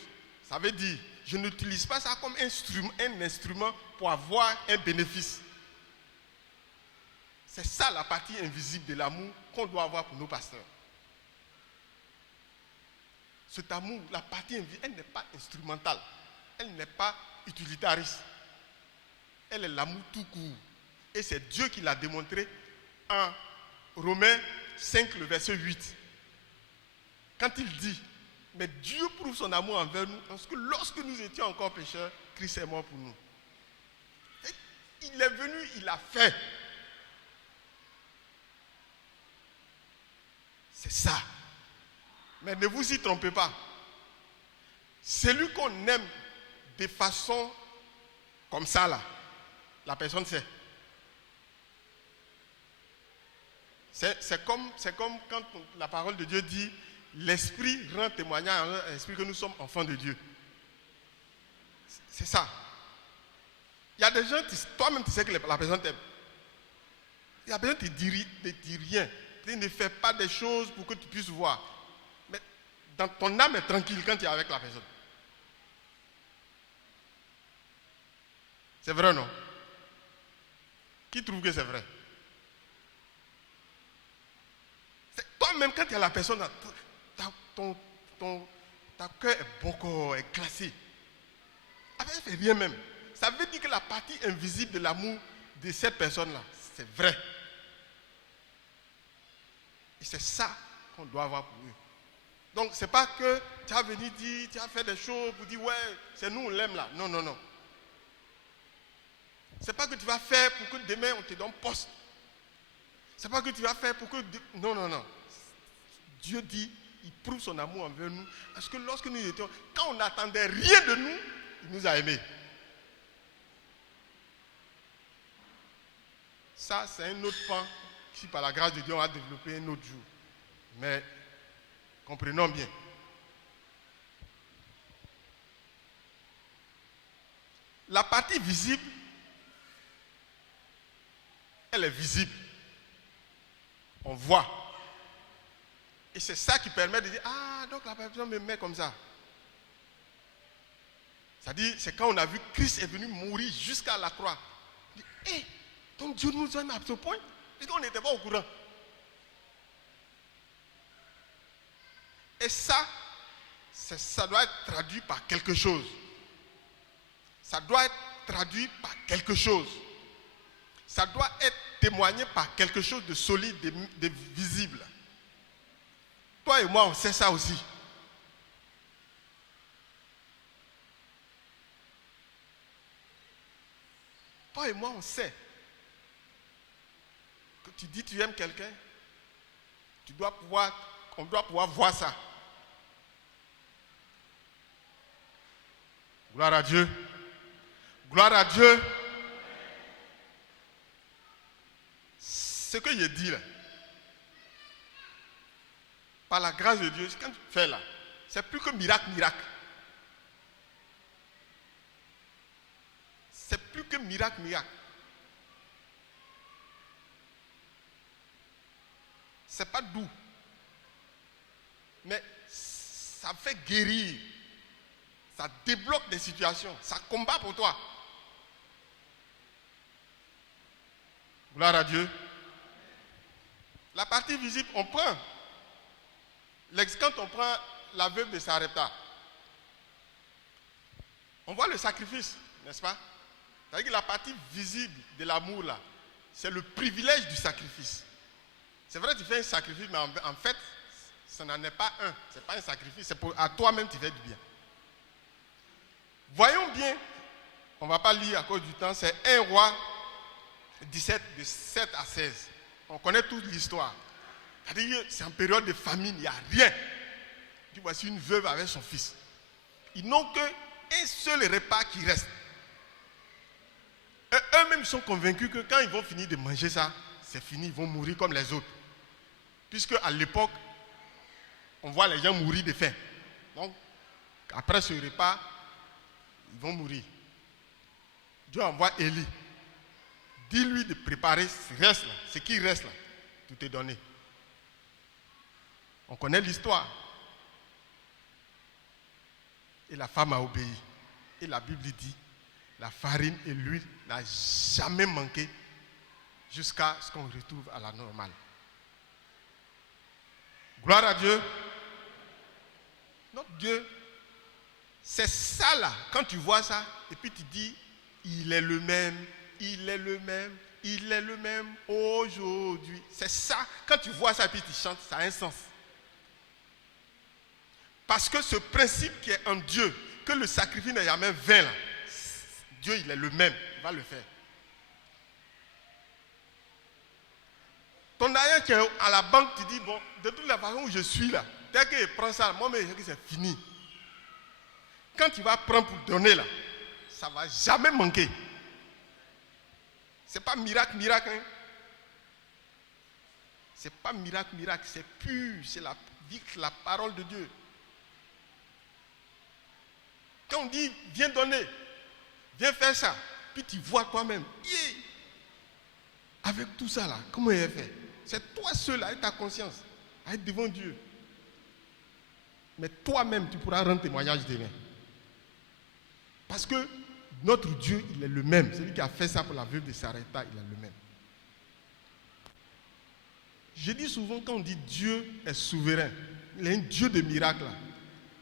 Ça veut dire, je n'utilise pas ça comme un instrument pour avoir un bénéfice. C'est ça la partie invisible de l'amour qu'on doit avoir pour nos pasteurs. Cet amour, la partie invisible, elle n'est pas instrumentale. Elle n'est pas utilitariste. Elle est l'amour tout court. Et c'est Dieu qui l'a démontré en Romains 5, le verset 8. Quand il dit, mais Dieu prouve son amour envers nous, parce que lorsque nous étions encore pécheurs, Christ est mort pour nous. Et il est venu, il a fait. C'est ça. Mais ne vous y trompez pas. Celui qu'on aime de façon comme ça, là, la personne sait. C'est comme quand la parole de Dieu dit, l'Esprit rend témoignage à l'Esprit que nous sommes enfants de Dieu. C'est ça. Il y a des gens, toi-même tu sais que la personne t'aime. Il y a personne qui ne dit rien. Il ne fait pas des choses pour que tu puisses voir. Mais dans ton âme est tranquille quand tu es avec la personne. C'est vrai, non? Qui trouve que c'est vrai? Toi-même, quand tu as la personne, ta cœur est beaucoup, est glacé. Elle ne fait rien même. Ça veut dire que la partie invisible de l'amour de cette personne-là, c'est vrai. Et c'est ça qu'on doit avoir pour eux. Donc, ce n'est pas que tu as venu dire, tu as fait des choses pour dire, ouais, c'est nous, on l'aime là. Non, non, non. Ce n'est pas que tu vas faire pour que demain on te donne poste. Ce n'est pas que tu vas faire pour que... Non, non, non. Dieu dit, il prouve son amour envers nous. Parce que lorsque nous étions... Quand on n'attendait rien de nous, il nous a aimés. Ça, c'est un autre pan qui, par la grâce de Dieu, on va développer un autre jour. Mais, comprenons bien. La partie visible, elle est visible. On voit. Et c'est ça qui permet de dire, ah, donc la personne me met comme ça. C'est-à-dire, c'est quand on a vu Christ est venu mourir jusqu'à la croix. On dit, hé, donc Dieu nous aime à ce point, puisqu'on n'était pas au courant. Et ça doit être traduit par quelque chose. Ça doit être traduit par quelque chose. Ça doit être témoigné par quelque chose de solide, de visible. Toi et moi, on sait ça aussi. Toi et moi, on sait. Que tu dis que tu aimes quelqu'un, on doit pouvoir voir ça. Gloire à Dieu. Gloire à Dieu. Ce que je dis là, par la grâce de Dieu, quand tu fais là, c'est plus que miracle. C'est plus que miracle. C'est pas doux. Mais ça fait guérir. Ça débloque des situations. Ça combat pour toi. Gloire à Dieu. La partie visible, on prend. Quand on prend la veuve de Sarepta, on voit le sacrifice, n'est-ce pas? C'est-à-dire que la partie visible de l'amour là, c'est le privilège du sacrifice. C'est vrai que tu fais un sacrifice, mais en fait, ça n'en est pas un. Ce n'est pas un sacrifice, c'est à toi-même tu fais du bien. Voyons bien, on ne va pas lire à cause du temps, c'est 1 Roi 17, de 7 à 16. On connaît toute l'histoire. C'est-à-dire c'est en période de famine, il n'y a rien. Tu vois, voici une veuve avec son fils. Ils n'ont qu'un seul repas qui reste. eux-mêmes sont convaincus que quand ils vont finir de manger ça, c'est fini, ils vont mourir comme les autres. Puisque à l'époque, on voit les gens mourir de faim. Donc, après ce repas, ils vont mourir. Dieu envoie Élie. Dis-lui de préparer ce qui reste là. Tout est donné. On connaît l'histoire. Et la femme a obéi. Et la Bible dit, la farine et l'huile n'ont jamais manqué jusqu'à ce qu'on retrouve à la normale. Gloire à Dieu. Notre Dieu, c'est ça là. Quand tu vois ça, et puis tu dis, il est le même, il est le même, il est le même aujourd'hui. C'est ça. Quand tu vois ça et puis tu chantes, ça a un sens. Parce que ce principe qui est en Dieu, que le sacrifice n'est jamais vain là, Dieu il est le même, il va le faire. Ton aïe qui est à la banque, tu dis, bon, de toute la façon où je suis là, dès qu'il prend ça, moi, mais c'est fini. Quand tu vas prendre pour donner là, ça ne va jamais manquer. Ce n'est pas miracle, hein. Ce n'est pas miracle, c'est pur, c'est la parole de Dieu. Quand on dit, viens donner, viens faire ça, puis tu vois toi-même, avec tout ça là, comment il est fait? C'est toi seul avec ta conscience, à être devant Dieu. Mais toi-même, tu pourras rendre témoignage demain. Parce que notre Dieu, il est le même. Celui qui a fait ça pour la veuve de Sarepta, il est le même. Je dis souvent, quand on dit Dieu est souverain, il est un Dieu de miracles.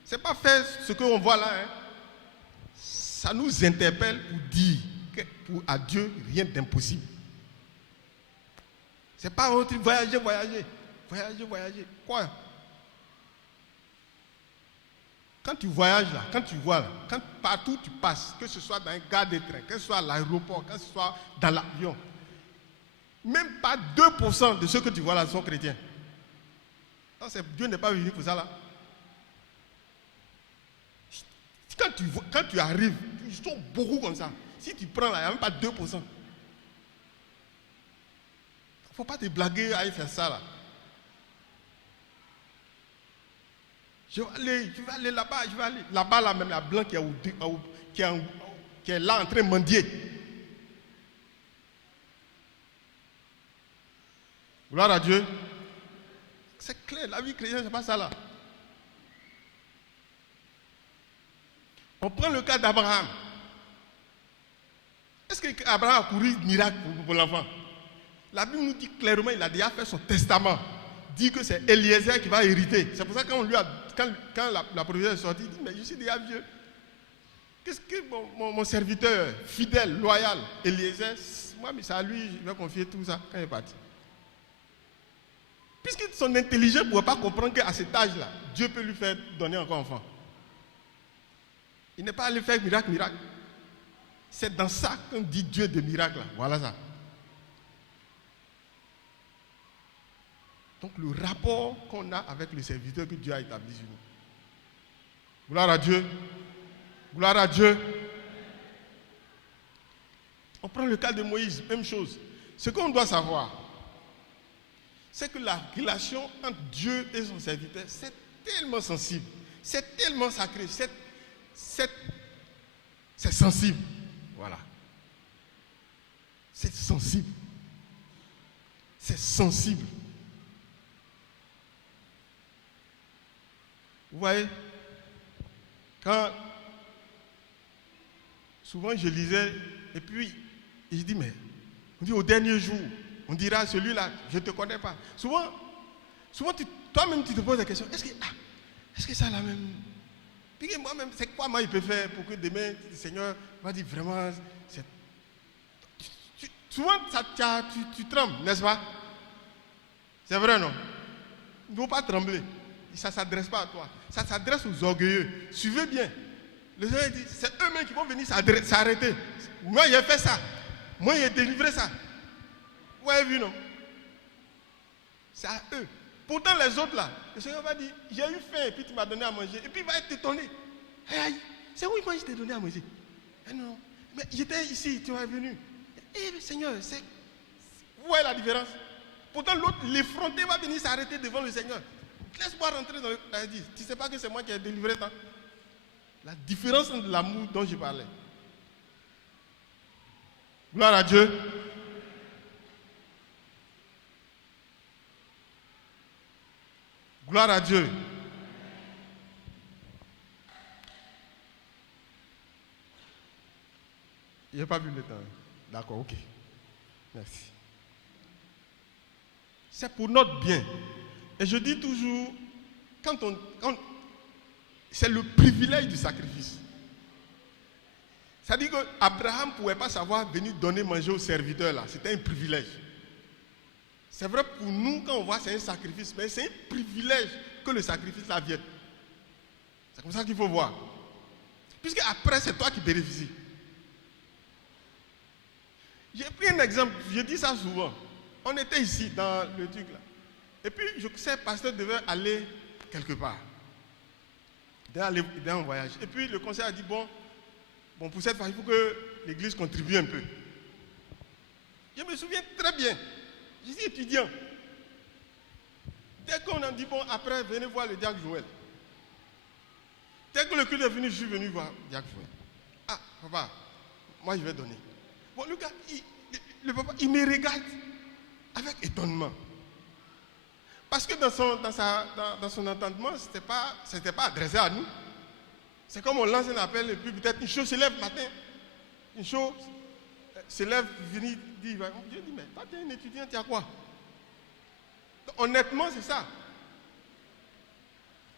Ce n'est pas faire ce qu'on voit là. Hein. Ça nous interpelle pour dire qu'à Dieu, rien d'impossible. Ce n'est pas un truc voyager. Quoi? Quand tu voyages là, quand tu vois là, quand partout tu passes, que ce soit dans un gare de train, que ce soit à l'aéroport, que ce soit dans l'avion, même pas 2% de ceux que tu vois là sont chrétiens. Non, Dieu n'est pas venu pour ça là. Quand tu arrives, ils sont beaucoup comme ça. Si tu prends là, il n'y a même pas 2%. Il ne faut pas te blaguer à faire ça là. Je vais aller là-bas, là-bas là même, la blanc qui est là en train de mendier. Gloire à Dieu. C'est clair, la vie chrétienne, c'est pas ça là. On prend le cas d'Abraham. Est-ce qu'Abraham a couru miracle pour l'enfant? La Bible nous dit clairement, il a déjà fait son testament. Dit que c'est Eliezer qui va hériter. C'est pour ça que quand la provision est sortie, il dit, mais je suis déjà vieux. Qu'est-ce que mon serviteur fidèle, loyal, Eliezer, moi, mais c'est à lui, je vais confier tout ça quand il est parti. Puisque son intelligence ne pouvait pas comprendre qu'à cet âge-là, Dieu peut lui faire donner encore enfant. Il n'est pas allé faire miracle. C'est dans ça qu'on dit Dieu de miracle. Voilà ça. Donc le rapport qu'on a avec le serviteur que Dieu a établi sur nous. Gloire à Dieu. Gloire à Dieu. On prend le cas de Moïse, même chose. Ce qu'on doit savoir, c'est que la relation entre Dieu et son serviteur, c'est tellement sensible, c'est tellement sacré, c'est sensible. Voilà. C'est sensible. C'est sensible. Vous voyez, quand souvent je lisais, et puis je dis, mais on dit au dernier jour, on dira celui-là, je ne te connais pas. Souvent toi-même tu te poses la question, est-ce que ça la même? Puis moi-même, c'est quoi moi il peut faire pour que demain le Seigneur va dire vraiment, souvent tu trembles, n'est-ce pas? C'est vrai, non? Il ne faut pas trembler. Ça ne s'adresse pas à toi. Ça s'adresse aux orgueilleux. Suivez bien. Le Seigneur dit, c'est eux-mêmes qui vont venir s'arrêter. Moi, j'ai fait ça. Moi, j'ai délivré ça. Vous avez vu, non? C'est à eux. Pourtant, les autres là, le Seigneur va dire, j'ai eu faim et puis tu m'as donné à manger. Et puis il va être étonné. Hey, c'est où moi je t'ai donné à manger? Non, mais j'étais ici, tu es venu. Et le Seigneur, c'est... Vous voyez la différence? Pourtant, l'autre, l'effronté va venir s'arrêter devant le Seigneur. Laisse-moi rentrer dans le... Elle dit, tu ne sais pas que c'est moi qui ai délivré tant? La différence entre l'amour dont je parlais. Gloire à Dieu. Gloire à Dieu. Il n'y a pas vu le temps. D'accord, ok. Merci. C'est pour notre bien. Et je dis toujours, quand c'est le privilège du sacrifice. Ça dit qu'Abraham ne pouvait pas savoir venir donner manger aux serviteurs là. C'était un privilège. C'est vrai pour nous, quand on voit c'est un sacrifice, mais c'est un privilège que le sacrifice là vienne. C'est comme ça qu'il faut voir. Puisque après, c'est toi qui bénéficies. J'ai pris un exemple, je dis ça souvent. On était ici dans le truc là. Et puis, je sais, le pasteur devait aller quelque part. Il devait aller dans un voyage. Et puis, le conseil a dit, bon, pour cette fois, il faut que l'église contribue un peu. Je me souviens très bien. Je suis étudiant. Dès qu'on a dit, bon, après, venez voir le diacre Joël. Dès que le culte est venu, je suis venu voir le diacre Joël. Ah, papa, moi, je vais donner. Bon, le gars, le papa, il me regarde avec étonnement. Parce que dans son entendement, ce n'était pas adressé à nous. C'est comme on lance un appel et puis peut-être une chose se lève le matin. Une chose se lève, dit, je dis, mais toi, tu es un étudiant, tu as quoi? Donc, honnêtement, c'est ça.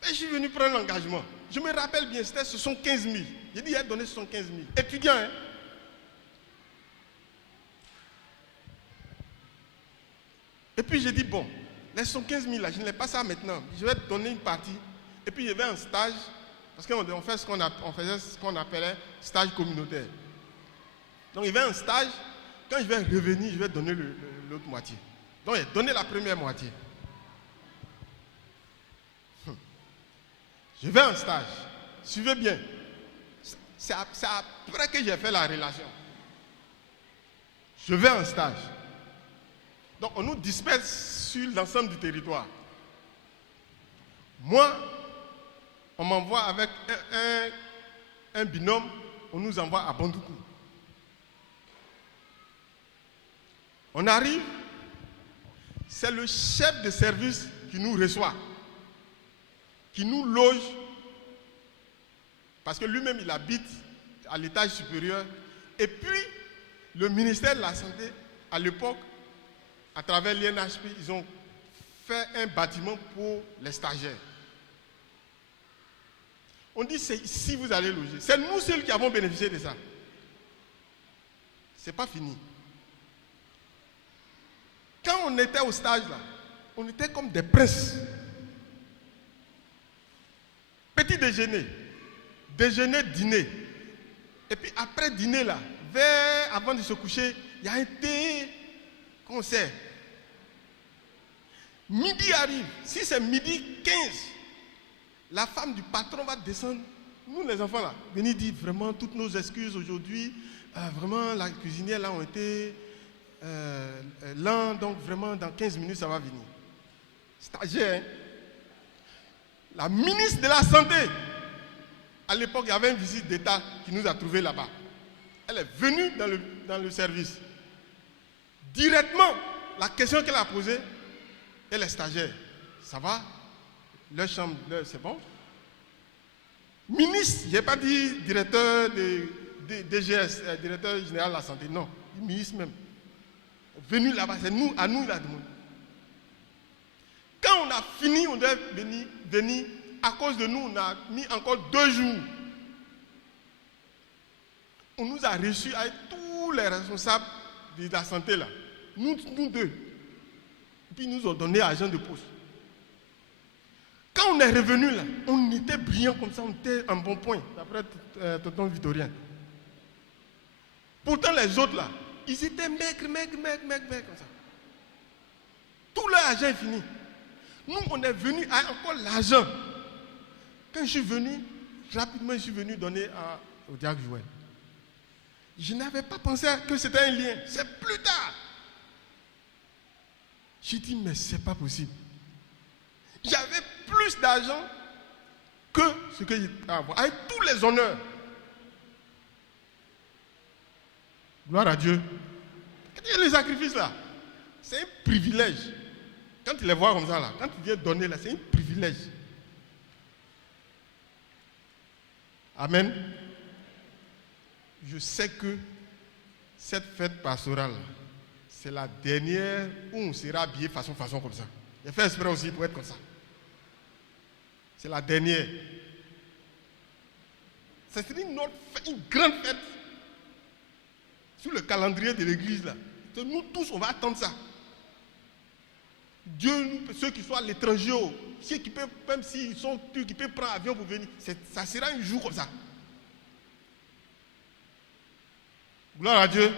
Et je suis venu prendre l'engagement. Je me rappelle bien, c'était 75 000. J'ai dit, il a donné 75 000. Étudiant, hein? Et puis j'ai dit, bon, les 75 000 là, je ne l'ai pas ça maintenant. Je vais te donner une partie. Et puis il y avait un stage, parce qu'on faisait ce qu'on appelait stage communautaire. Donc il y avait un stage, quand je vais revenir, je vais donner l'autre moitié. Donc j'ai donné la première moitié. Je vais en stage. Suivez bien. C'est après que j'ai fait la relation. Je vais en stage. Donc on nous disperse sur l'ensemble du territoire. Moi, on m'envoie avec un binôme, on nous envoie à Bandoukou. On arrive, c'est le chef de service qui nous reçoit, qui nous loge, parce que lui-même il habite à l'étage supérieur. Et puis, le ministère de la Santé, à l'époque, à travers l'INHP, ils ont fait un bâtiment pour les stagiaires. On dit, c'est ici que vous allez loger. C'est nous seuls qui avons bénéficié de ça. Ce n'est pas fini. Quand on était au stage là, on était comme des princes. Petit déjeuner, déjeuner, dîner. Et puis après dîner là, avant de se coucher, il y a un thé, concert. Midi arrive. Si c'est midi 15, la femme du patron va descendre. Nous les enfants là, venir dire vraiment toutes nos excuses aujourd'hui. Vraiment la cuisinière là ont été lents, donc vraiment dans 15 minutes ça va venir. Stagiaire, hein? La ministre de la Santé, à l'époque il y avait une visite d'État qui nous a trouvés là-bas. Elle est venue dans le service. Directement, la question qu'elle a posée, elle est stagiaire. Ça va? Leur chambre, c'est bon? Ministre, je n'ai pas dit directeur de DGS, directeur général de la santé, non. Ministre même. Venu là-bas, c'est nous, à nous la demande. Quand on a fini, on doit venir. À cause de nous, on a mis encore 2 jours. On nous a reçus avec tous les responsables de la santé là. Nous deux. Et puis ils nous ont donné l'argent de poste. Quand on est revenu là, on était brillants comme ça, on était en bon point, d'après tonton Victorien. Pourtant les autres là, ils étaient maigres comme ça. Tout leur argent est fini. Nous, on est venu avec encore l'argent. Quand je suis venu, rapidement je suis venu donner au diacre Joël. Je n'avais pas pensé que c'était un lien. C'est plus tard. J'ai dit, mais c'est pas possible. J'avais plus d'argent que ce que j'ai à avoir, avec tous les honneurs. Gloire à Dieu. Quand il y a les sacrifices là, c'est un privilège. Quand tu les vois comme ça là, quand tu viens donner là, c'est un privilège. Amen. Je sais que cette fête pastorale, c'est la dernière où on sera habillé façon comme ça. J'ai fait exprès aussi pour être comme ça. C'est la dernière. C'est une grande fête sur le calendrier de l'église là. Nous tous, on va attendre ça. Dieu, ceux qui sont à l'étranger, ceux qui peuvent, même s'ils sont turcs, qui peuvent prendre avion pour venir, ça sera un jour comme ça. Gloire à Dieu.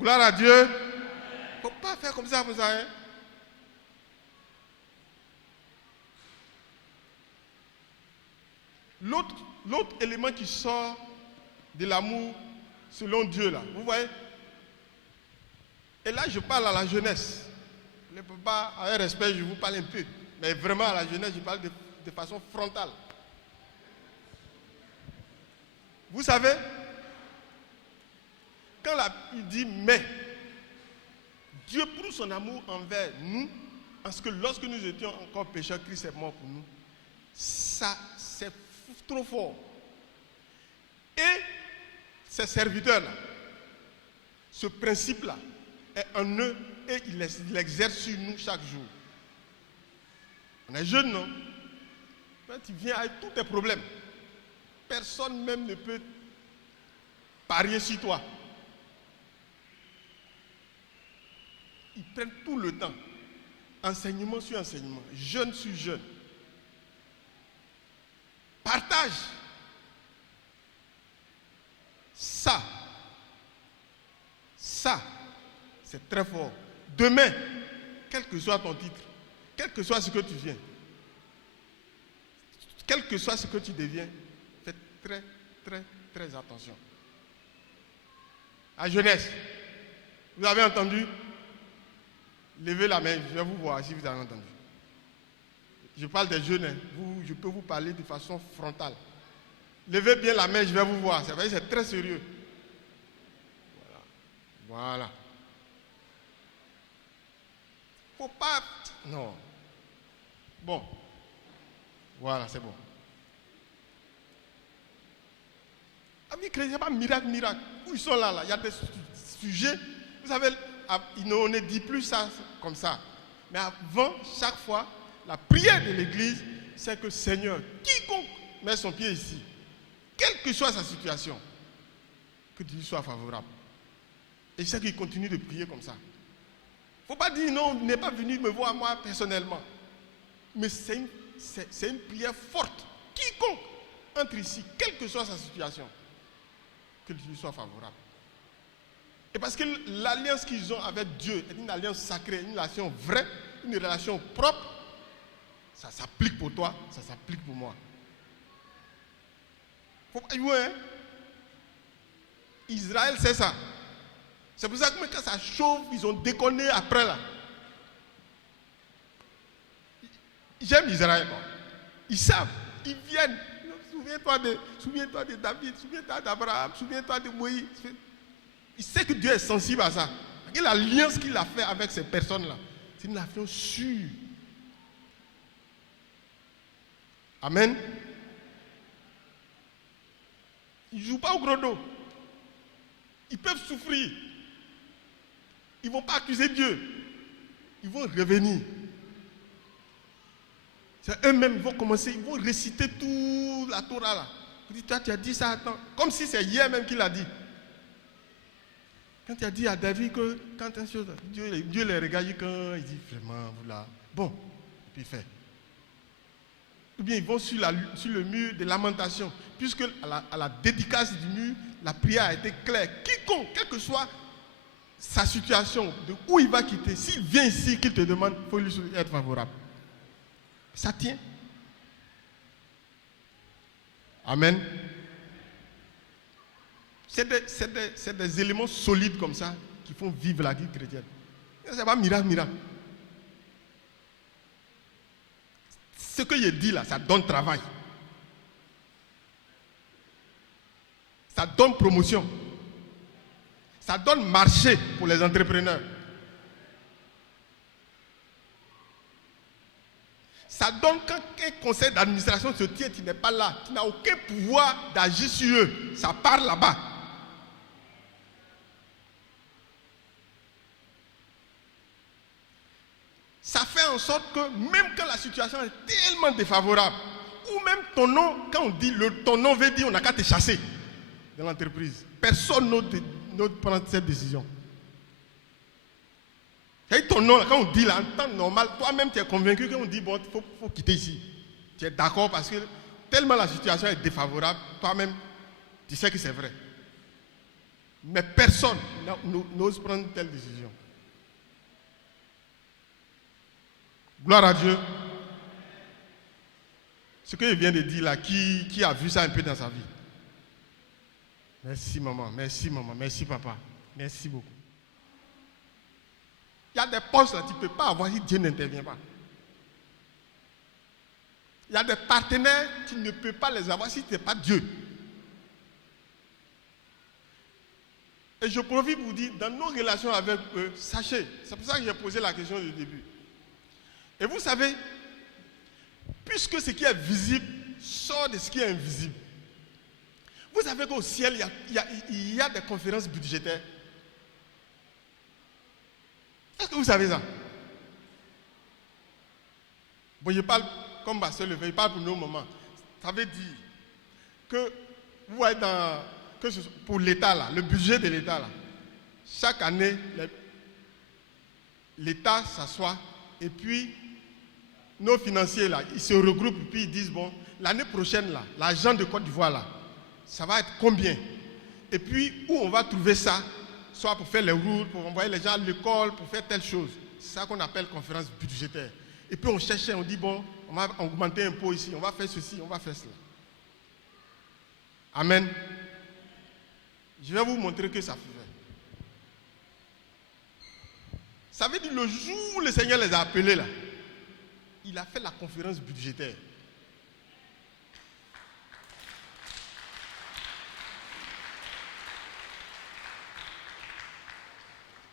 Gloire à Dieu. Il ne faut pas faire comme ça. Hein? L'autre élément qui sort de l'amour selon Dieu, là, vous voyez? Et là, je parle à la jeunesse. Les papas, avec respect, je vous parle un peu. Mais vraiment, à la jeunesse, je parle de façon frontale. Vous savez, quand il dit mais, Dieu prouve son amour envers nous, parce que lorsque nous étions encore pécheurs, Christ est mort pour nous. Ça, c'est trop fort. Et ces serviteurs-là, ce principe-là est en eux et il l'exerce sur nous chaque jour. On est jeunes, non? Quand tu viens avec tous tes problèmes, personne même ne peut parier sur toi. Ils prennent tout le temps, enseignement sur enseignement, jeune sur jeune. Partage. Ça, c'est très fort. Demain, quel que soit ton titre, quel que soit ce que tu viens, quel que soit ce que tu deviens, fais très, très, très attention. La jeunesse, vous avez entendu? Levez la main, je vais vous voir si vous avez entendu. Je parle des jeunes, hein. Je peux vous parler de façon frontale. Levez bien la main, je vais vous voir. C'est très sérieux. Voilà. Faut pas... Non. Bon. Voilà, c'est bon. Amis chrétiens, pas miracle. Où ils sont là? Il y a des sujets. Vous savez, on ne dit plus ça comme ça. Mais avant, chaque fois, la prière de l'église, c'est que Seigneur, quiconque met son pied ici, quelle que soit sa situation, que Dieu soit favorable. Et c'est qu'il continue de prier comme ça. Il ne faut pas dire non, il n'est pas venu me voir moi personnellement. Mais c'est une prière forte. Quiconque entre ici, quelle que soit sa situation, que Dieu soit favorable. Et parce que l'alliance qu'ils ont avec Dieu est une alliance sacrée, une relation vraie, une relation propre, ça s'applique pour toi, ça s'applique pour moi. Faut pas jouer, hein? Israël, c'est ça. C'est pour ça que quand ça chauffe, ils ont déconné après là. J'aime Israël. Ils savent, ils viennent. Souviens-toi de David, souviens-toi d'Abraham, souviens-toi de Moïse. Il sait que Dieu est sensible à ça. Et l'alliance qu'il a fait avec ces personnes-là, c'est une alliance sûre. Amen. Ils ne jouent pas au gros dos. Ils peuvent souffrir. Ils ne vont pas accuser Dieu. Ils vont revenir. C'est eux-mêmes, ils vont commencer, ils vont réciter toute la Torah là. Ils disent, toi tu as dit ça, attends. Comme si c'est hier même qu'il a dit. Quand il a dit à David que quand une chose, Dieu les regarde quand il dit vraiment, vous là. Bon, et puis il fait. Ou bien ils vont sur le mur de lamentation. Puisque à la dédicace du mur, la prière a été claire. Quiconque, quelle que soit sa situation, de où il va quitter, s'il vient ici, qu'il te demande, il faut lui être favorable. Ça tient. Amen. C'est des éléments solides comme ça qui font vivre la vie chrétienne. Ce n'est pas miracle. Ce que je dis là, ça donne travail. Ça donne promotion. Ça donne marché pour les entrepreneurs. Ça donne quand un conseil d'administration se tient, tu n'es pas là, tu n'as aucun pouvoir d'agir sur eux. Ça part là-bas. Ça fait en sorte que même quand la situation est tellement défavorable, ou même ton nom, quand on dit ton nom veut dire on n'a qu'à te chasser dans l'entreprise. Personne n'ose prendre cette décision. Et ton nom, quand on dit là, en temps normal, toi-même tu es convaincu qu'on dit bon, il faut quitter ici. Tu es d'accord parce que tellement la situation est défavorable, toi-même tu sais que c'est vrai. Mais personne n'ose prendre telle décision. Gloire à Dieu. Ce que je viens de dire là, qui a vu ça un peu dans sa vie? Merci maman, merci papa, merci beaucoup. Il y a des postes là, tu ne peux pas avoir si Dieu n'intervient pas. Il y a des partenaires, tu ne peux pas les avoir si ce n'est pas Dieu. Et je profite pour vous dire, dans nos relations avec eux, sachez, c'est pour ça que j'ai posé la question du début. Et vous savez, puisque ce qui est visible sort de ce qui est invisible, vous savez qu'au ciel, il y a des conférences budgétaires. Est-ce que vous savez ça? Bon, je parle comme Pasteur Levé, je parle pour nos moments. Ça veut dire que vous voyez pour l'État, là, le budget de l'État, là, chaque année, l'État s'assoit et puis nos financiers, là, ils se regroupent et puis ils disent, bon, l'année prochaine, là, l'argent de Côte d'Ivoire, là, ça va être combien? Et puis, où on va trouver ça? Soit pour faire les routes, pour envoyer les gens à l'école, pour faire telle chose. C'est ça qu'on appelle conférence budgétaire. Et puis on cherchait, on dit, bon, on va augmenter un peu ici, on va faire ceci, on va faire cela. Amen. Je vais vous montrer que ça faisait. Ça veut dire le jour où le Seigneur les a appelés là, il a fait la conférence budgétaire.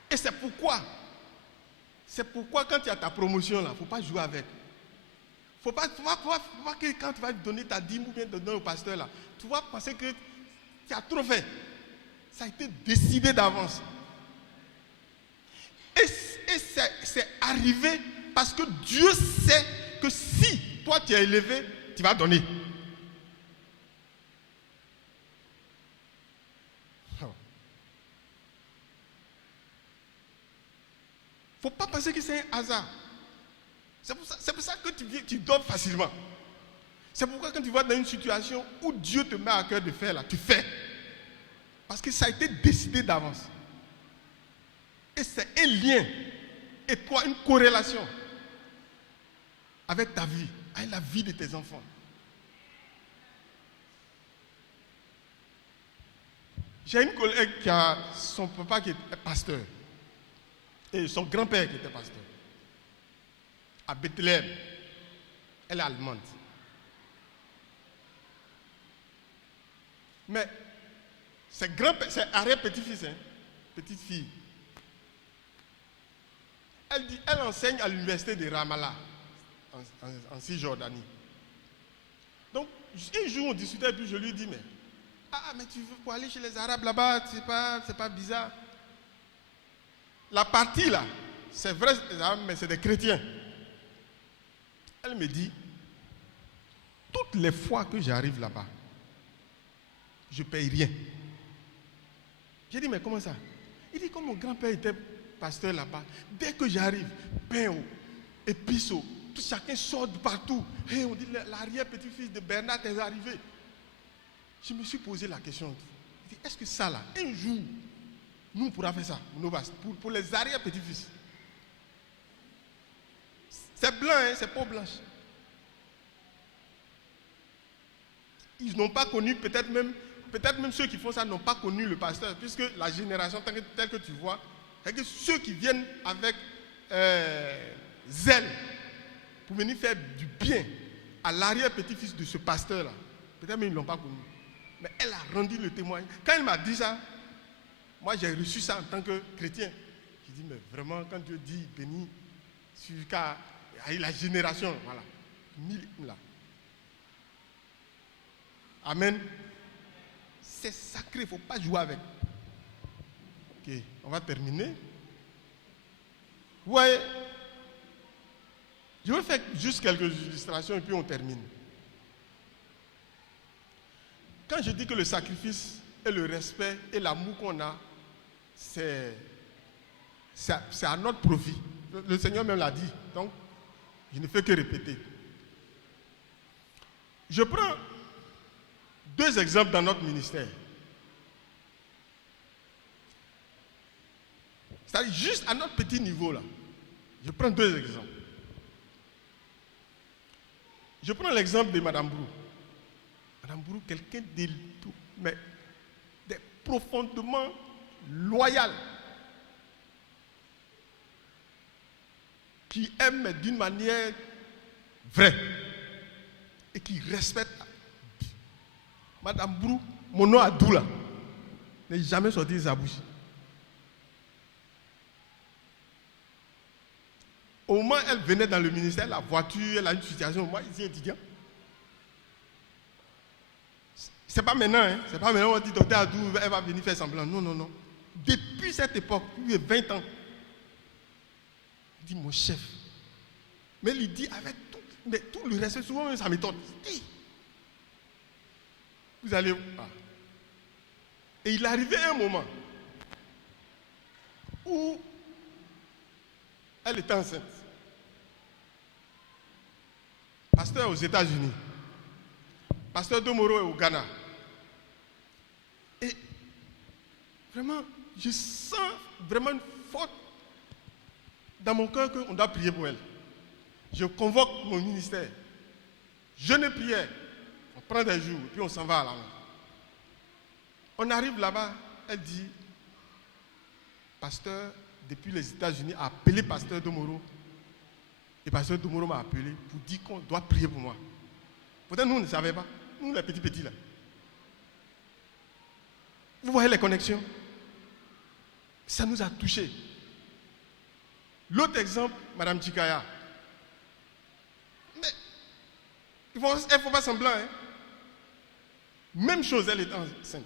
Et c'est pourquoi quand tu as ta promotion là, il ne faut pas jouer avec. Il ne faut pas que quand tu vas donner ta dîme ou bien te donner au pasteur là, tu vas penser que tu as trop fait. Ça a été décidé d'avance. Et c'est arrivé parce que Dieu sait que si toi tu es élevé, tu vas donner. Il ne faut pas penser que c'est un hasard. C'est pour ça que tu donnes facilement. C'est pourquoi quand tu vas dans une situation où Dieu te met à cœur de faire là, tu fais. Parce que ça a été décidé d'avance. Et c'est un lien étroit, une corrélation avec ta vie, avec la vie de tes enfants. J'ai une collègue qui a son papa qui est pasteur. Et son grand-père qui était pasteur. À Bethléem. Elle est allemande. Mais c'est arrière-petit-fils, hein, petite fille. Elle enseigne à l'université de Ramallah, en Cisjordanie. Donc, un jour on discutait et puis je lui dis, mais tu veux pour aller chez les Arabes là-bas, c'est pas bizarre. La partie là, c'est vrai, mais c'est des chrétiens. Elle me dit, toutes les fois que j'arrive là-bas, je ne paye rien. J'ai dit, mais comment ça? Il dit, comme mon grand-père était pasteur là-bas, dès que j'arrive, pain, épices, tout chacun sort de partout. Et on dit, l'arrière-petit-fils de Bernard est arrivé. Je me suis posé la question. Je dis, est-ce que ça là, un jour, nous, on pourra faire ça, pour les arrière-petits-fils. C'est blanc, hein, c'est peau blanche. Ils n'ont pas connu peut-être même peut-être même ceux qui font ça n'ont pas connu le pasteur, puisque la génération telle que tu vois, c'est que ceux qui viennent avec zèle pour venir faire du bien à l'arrière-petit-fils de ce pasteur-là, peut-être même ils ne l'ont pas connu. Mais elle a rendu le témoignage. Quand elle m'a dit ça, moi j'ai reçu ça en tant que chrétien. J'ai dit, mais vraiment, quand Dieu dit béni, sur la génération, voilà, là. Amen. C'est sacré, il ne faut pas jouer avec. Ok, on va terminer. Vous voyez, je vais faire juste quelques illustrations et puis on termine. Quand je dis que le sacrifice et le respect et l'amour qu'on a, c'est à notre profit. Le Seigneur même l'a dit, donc je ne fais que répéter. Je prends 2 exemples dans notre ministère. C'est-à-dire juste à notre petit niveau là. Je prends 2 exemples. Je prends l'exemple de Madame Brou. Madame Brou, quelqu'un de profondément loyal, qui aime d'une manière vraie et qui respecte. Madame Brou, mon nom Adoula, n'est jamais sorti de sa bouche. Au moment où elle venait dans le ministère, la voiture, elle a une situation, moi, ici, étudiant. C'est pas maintenant, hein. C'est pas maintenant, on dit, docteur Adou, elle va venir faire semblant. Non, non, non. Depuis cette époque, il y a 20 ans, il dit, mon chef. Mais il dit avec tout le respect, souvent même ça m'étonne. Vous allez où? Et il arrivait un moment où elle était enceinte. Pasteur aux États-Unis. Pasteur Domoro est au Ghana. Et vraiment, je sens vraiment une faute dans mon cœur qu'on doit prier pour elle. Je convoque mon ministère. Jeûne et prière. On prend des jours, puis on s'en va à la main. On arrive là-bas, elle dit, pasteur, depuis les États-Unis, a appelé pasteur Domoro. Et pasteur Domoro m'a appelé pour dire qu'on doit prier pour moi. Pourtant, nous, on ne savait pas. Nous, les petits là. Vous voyez les connexions? Ça nous a touchés. L'autre exemple, Madame Chikaya. Mais il ne faut pas semblant. Hein? Même chose, elle est enceinte.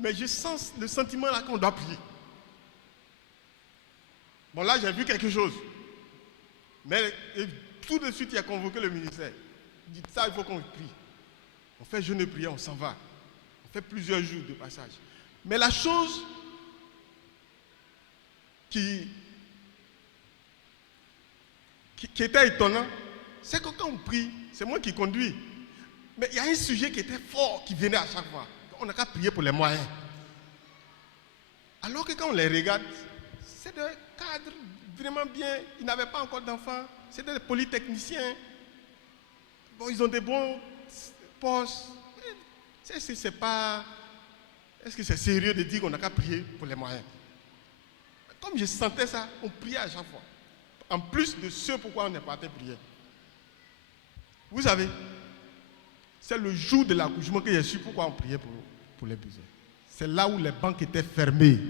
Mais je sens le sentiment là qu'on doit prier. Bon, là, j'ai vu quelque chose. Mais tout de suite, il a convoqué le ministère. Il dit, ça, il faut qu'on prie. On fait jeûne et prière, on s'en va. On fait plusieurs jours de passage. Mais la chose qui était étonnant, c'est que quand on prie, c'est moi qui conduis. Mais il y a un sujet qui était fort, qui venait à chaque fois. On n'a qu'à prier pour les moyens. Alors que quand on les regarde, c'est des cadres vraiment bien. Ils n'avaient pas encore d'enfants. C'est des polytechniciens. Bon, ils ont des bons postes. Est-ce que c'est sérieux de dire qu'on n'a qu'à prier pour les moyens? Comme je sentais ça, on priait à chaque fois. En plus de ce pourquoi on n'est pas allé prier. Vous savez, c'est le jour de l'accouchement que j'ai su pourquoi on priait pour les besoins. C'est là où les banques étaient fermées.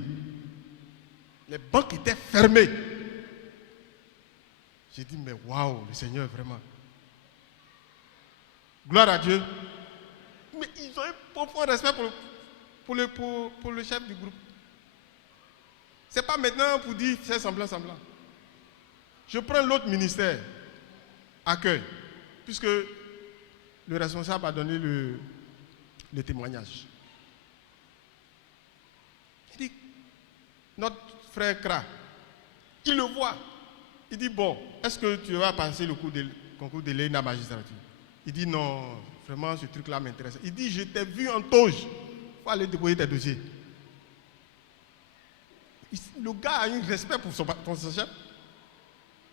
Les banques étaient fermées. J'ai dit, mais waouh, le Seigneur, vraiment. Gloire à Dieu. Mais ils ont un profond respect pour le chef du groupe. Ce n'est pas maintenant pour dire, c'est semblant. Je prends l'autre ministère, accueil, puisque le responsable a donné le témoignage. Il dit, notre frère Kra, il le voit. Il dit, bon, est-ce que tu vas passer le concours de l'ENA magistrature? Il dit, non, vraiment, ce truc-là m'intéresse. Il dit, je t'ai vu en toge. Il faut aller déposer tes dossiers. Le gars a un respect pour son chef.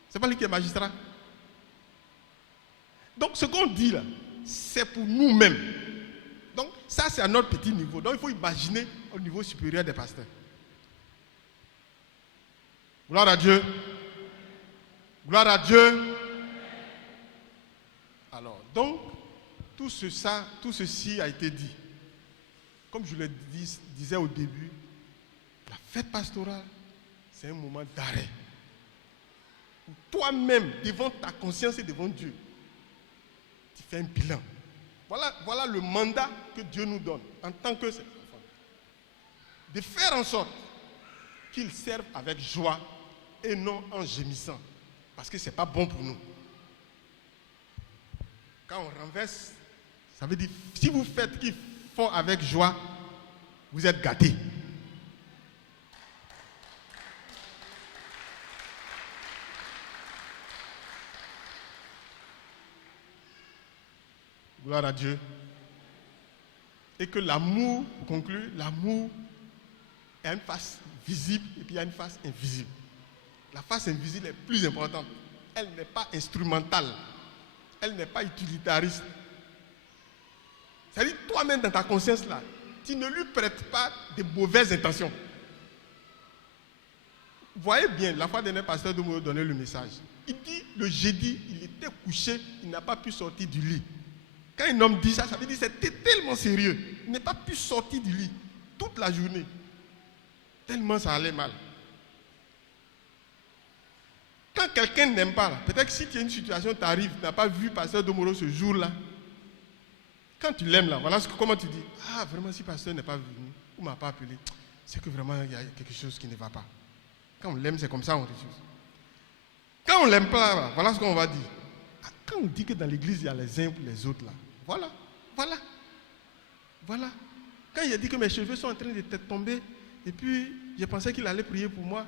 C'est pas lui qui est magistrat. Donc, ce qu'on dit là, c'est pour nous-mêmes. ça c'est à notre petit niveau. Donc il faut imaginer au niveau supérieur des pasteurs. Gloire à Dieu. Gloire à Dieu. Alors, donc, tout ceci a été dit. Comme je le disais au début, la fête pastorale, c'est un moment d'arrêt. Toi-même, devant ta conscience et devant Dieu, tu fais un bilan. Voilà le mandat que Dieu nous donne en tant que ses enfants. De faire en sorte qu'ils servent avec joie et non en gémissant. Parce que ce n'est pas bon pour nous. Quand on renverse, ça veut dire, si vous faites ce qu'ils font avec joie, vous êtes gâtés. Gloire à Dieu. Et que l'amour, pour conclure, l'amour a une face visible et puis il y a une face invisible. La face invisible est plus importante. Elle n'est pas instrumentale. Elle n'est pas utilitariste. C'est-à-dire, toi-même dans ta conscience là, tu ne lui prêtes pas de mauvaises intentions. Vous voyez bien, la fois dernière, pasteur de me donner le message. Il dit, le jeudi, il était couché, il n'a pas pu sortir du lit. Quand un homme dit ça, ça veut dire que c'était tellement sérieux. Il n'a pas pu sortir du lit toute la journée. Tellement ça allait mal. Quand quelqu'un n'aime pas, peut-être que si tu as une situation, tu arrives, tu n'as pas vu pasteur Domoro ce jour-là. Quand tu l'aimes là, voilà comment tu dis. Ah, vraiment, si pasteur n'est pas venu ou ne m'a pas appelé, c'est que vraiment il y a quelque chose qui ne va pas. Quand on l'aime, c'est comme ça on refuse. Quand on ne l'aime pas, voilà ce qu'on va dire. Quand on dit que dans l'église, il y a les uns pour les autres là. Voilà. Quand il a dit que mes cheveux sont en train de tomber, et puis je pensais qu'il allait prier pour moi,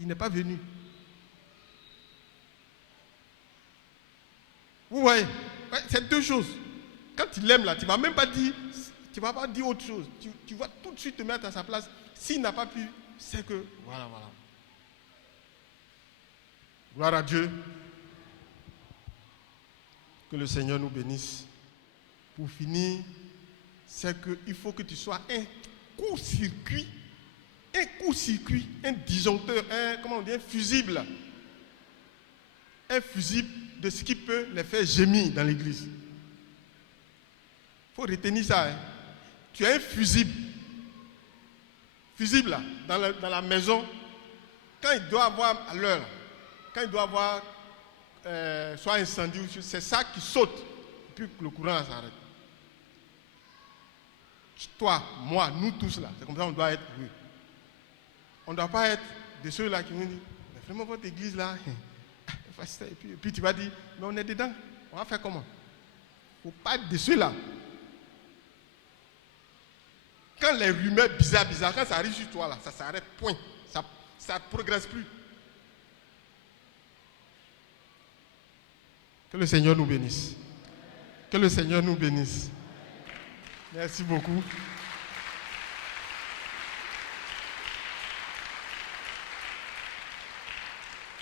il n'est pas venu. Vous voyez, c'est deux choses. Quand tu l'aimes là, tu ne vas même pas dire, autre chose. Tu vas tout de suite te mettre à sa place. S'il n'a pas pu, c'est que, voilà. Gloire à Dieu. Que le Seigneur nous bénisse. Pour finir, c'est qu'il faut que tu sois un court-circuit, un disjoncteur, un fusible. Un fusible de ce qui peut les faire gémir dans l'église. Il faut retenir ça. Hein. Tu es un fusible. Fusible là, dans la maison, quand il doit avoir à l'heure, quand il doit avoir soit incendie, c'est ça qui saute, et puis le courant s'arrête. Toi, moi, nous tous là, c'est comme ça qu'on doit être. Oui. On ne doit pas être de ceux-là qui vont dire, mais vraiment votre église là, et puis tu vas dire, mais on est dedans, on va faire comment? Il ne faut pas être de ceux-là. Quand les rumeurs bizarres, quand ça arrive sur toi là, ça s'arrête, point. Ça ne progresse plus. Que le Seigneur nous bénisse. Que le Seigneur nous bénisse. Merci beaucoup.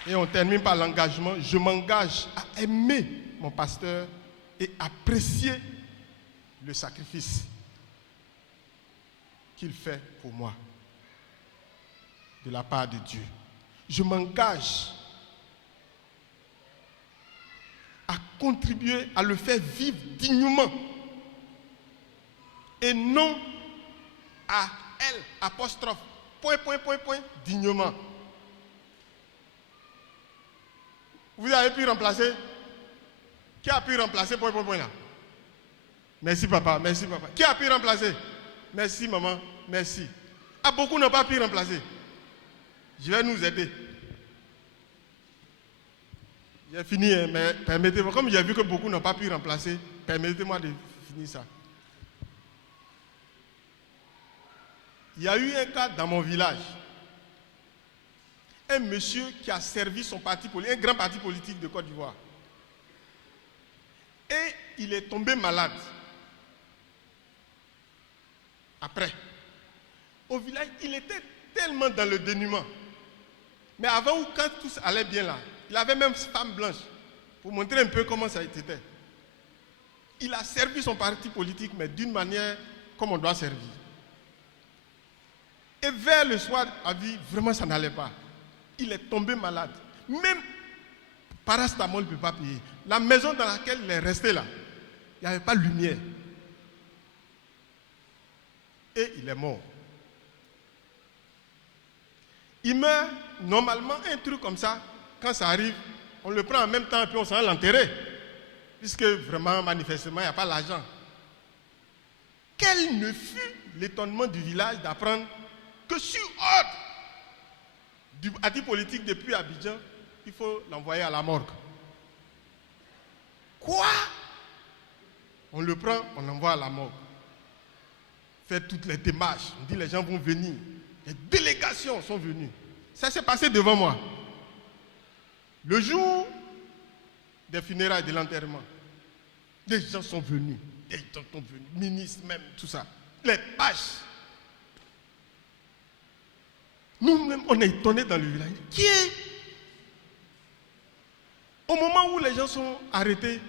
Et on termine par l'engagement. Je m'engage à aimer mon pasteur et apprécier le sacrifice qu'il fait pour moi de la part de Dieu. Je m'engage à contribuer à le faire vivre dignement et non à elle, apostrophe, point, dignement. Vous avez pu remplacer? Qui a pu remplacer, point là? Merci papa. Qui a pu remplacer? Merci maman, merci. Ah, beaucoup n'ont pas pu remplacer. Je vais nous aider. J'ai fini, mais permettez-moi, comme j'ai vu que beaucoup n'ont pas pu remplacer, permettez-moi de finir ça. Il y a eu un cas dans mon village. Un monsieur qui a servi son parti politique, un grand parti politique de Côte d'Ivoire. Et il est tombé malade. Après, au village, il était tellement dans le dénuement. Mais avant, quand tout allait bien là, il avait même femme blanche pour montrer un peu comment ça était. Il a servi son parti politique, mais d'une manière comme on doit servir. Et vers le soir, a vu, vraiment ça n'allait pas. Il est tombé malade. Même paracétamol ne peut pas payer. La maison dans laquelle il est resté là, il n'y avait pas de lumière. Et il est mort. Il meurt, normalement, un truc comme ça, quand ça arrive, on le prend en même temps et puis on s'en va l'enterrer. Puisque vraiment, manifestement, il n'y a pas l'argent. Quel ne fut l'étonnement du village d'apprendre que sur ordre du parti politique depuis Abidjan, il faut l'envoyer à la morgue. Quoi? On le prend, on l'envoie à la morgue. Fait toutes les démarches. On dit les gens vont venir. Les délégations sont venues. Ça s'est passé devant moi. Le jour des funérailles, de l'enterrement, des gens sont venus. Des gens sont venus. Ministres même, tout ça. Les pages. Nous-mêmes, on est étonnés dans le village. Qui est? Au moment où les gens sont arrêtés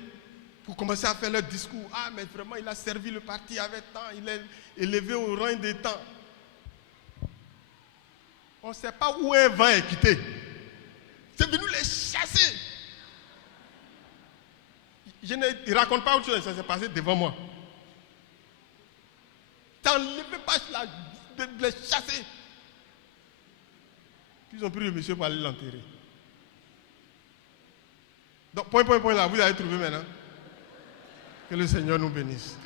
pour commencer à faire leur discours, ah mais vraiment il a servi le parti avec temps, il est élevé au rang des temps. On ne sait pas où un vent est quitté. C'est venu les chasser. Je ne raconte pas autre chose, ça s'est passé devant moi. T'as enlevé pas là, de les chasser. Ils ont pris le monsieur pour aller l'enterrer. Donc, point là, vous avez trouvé maintenant. Que le Seigneur nous bénisse.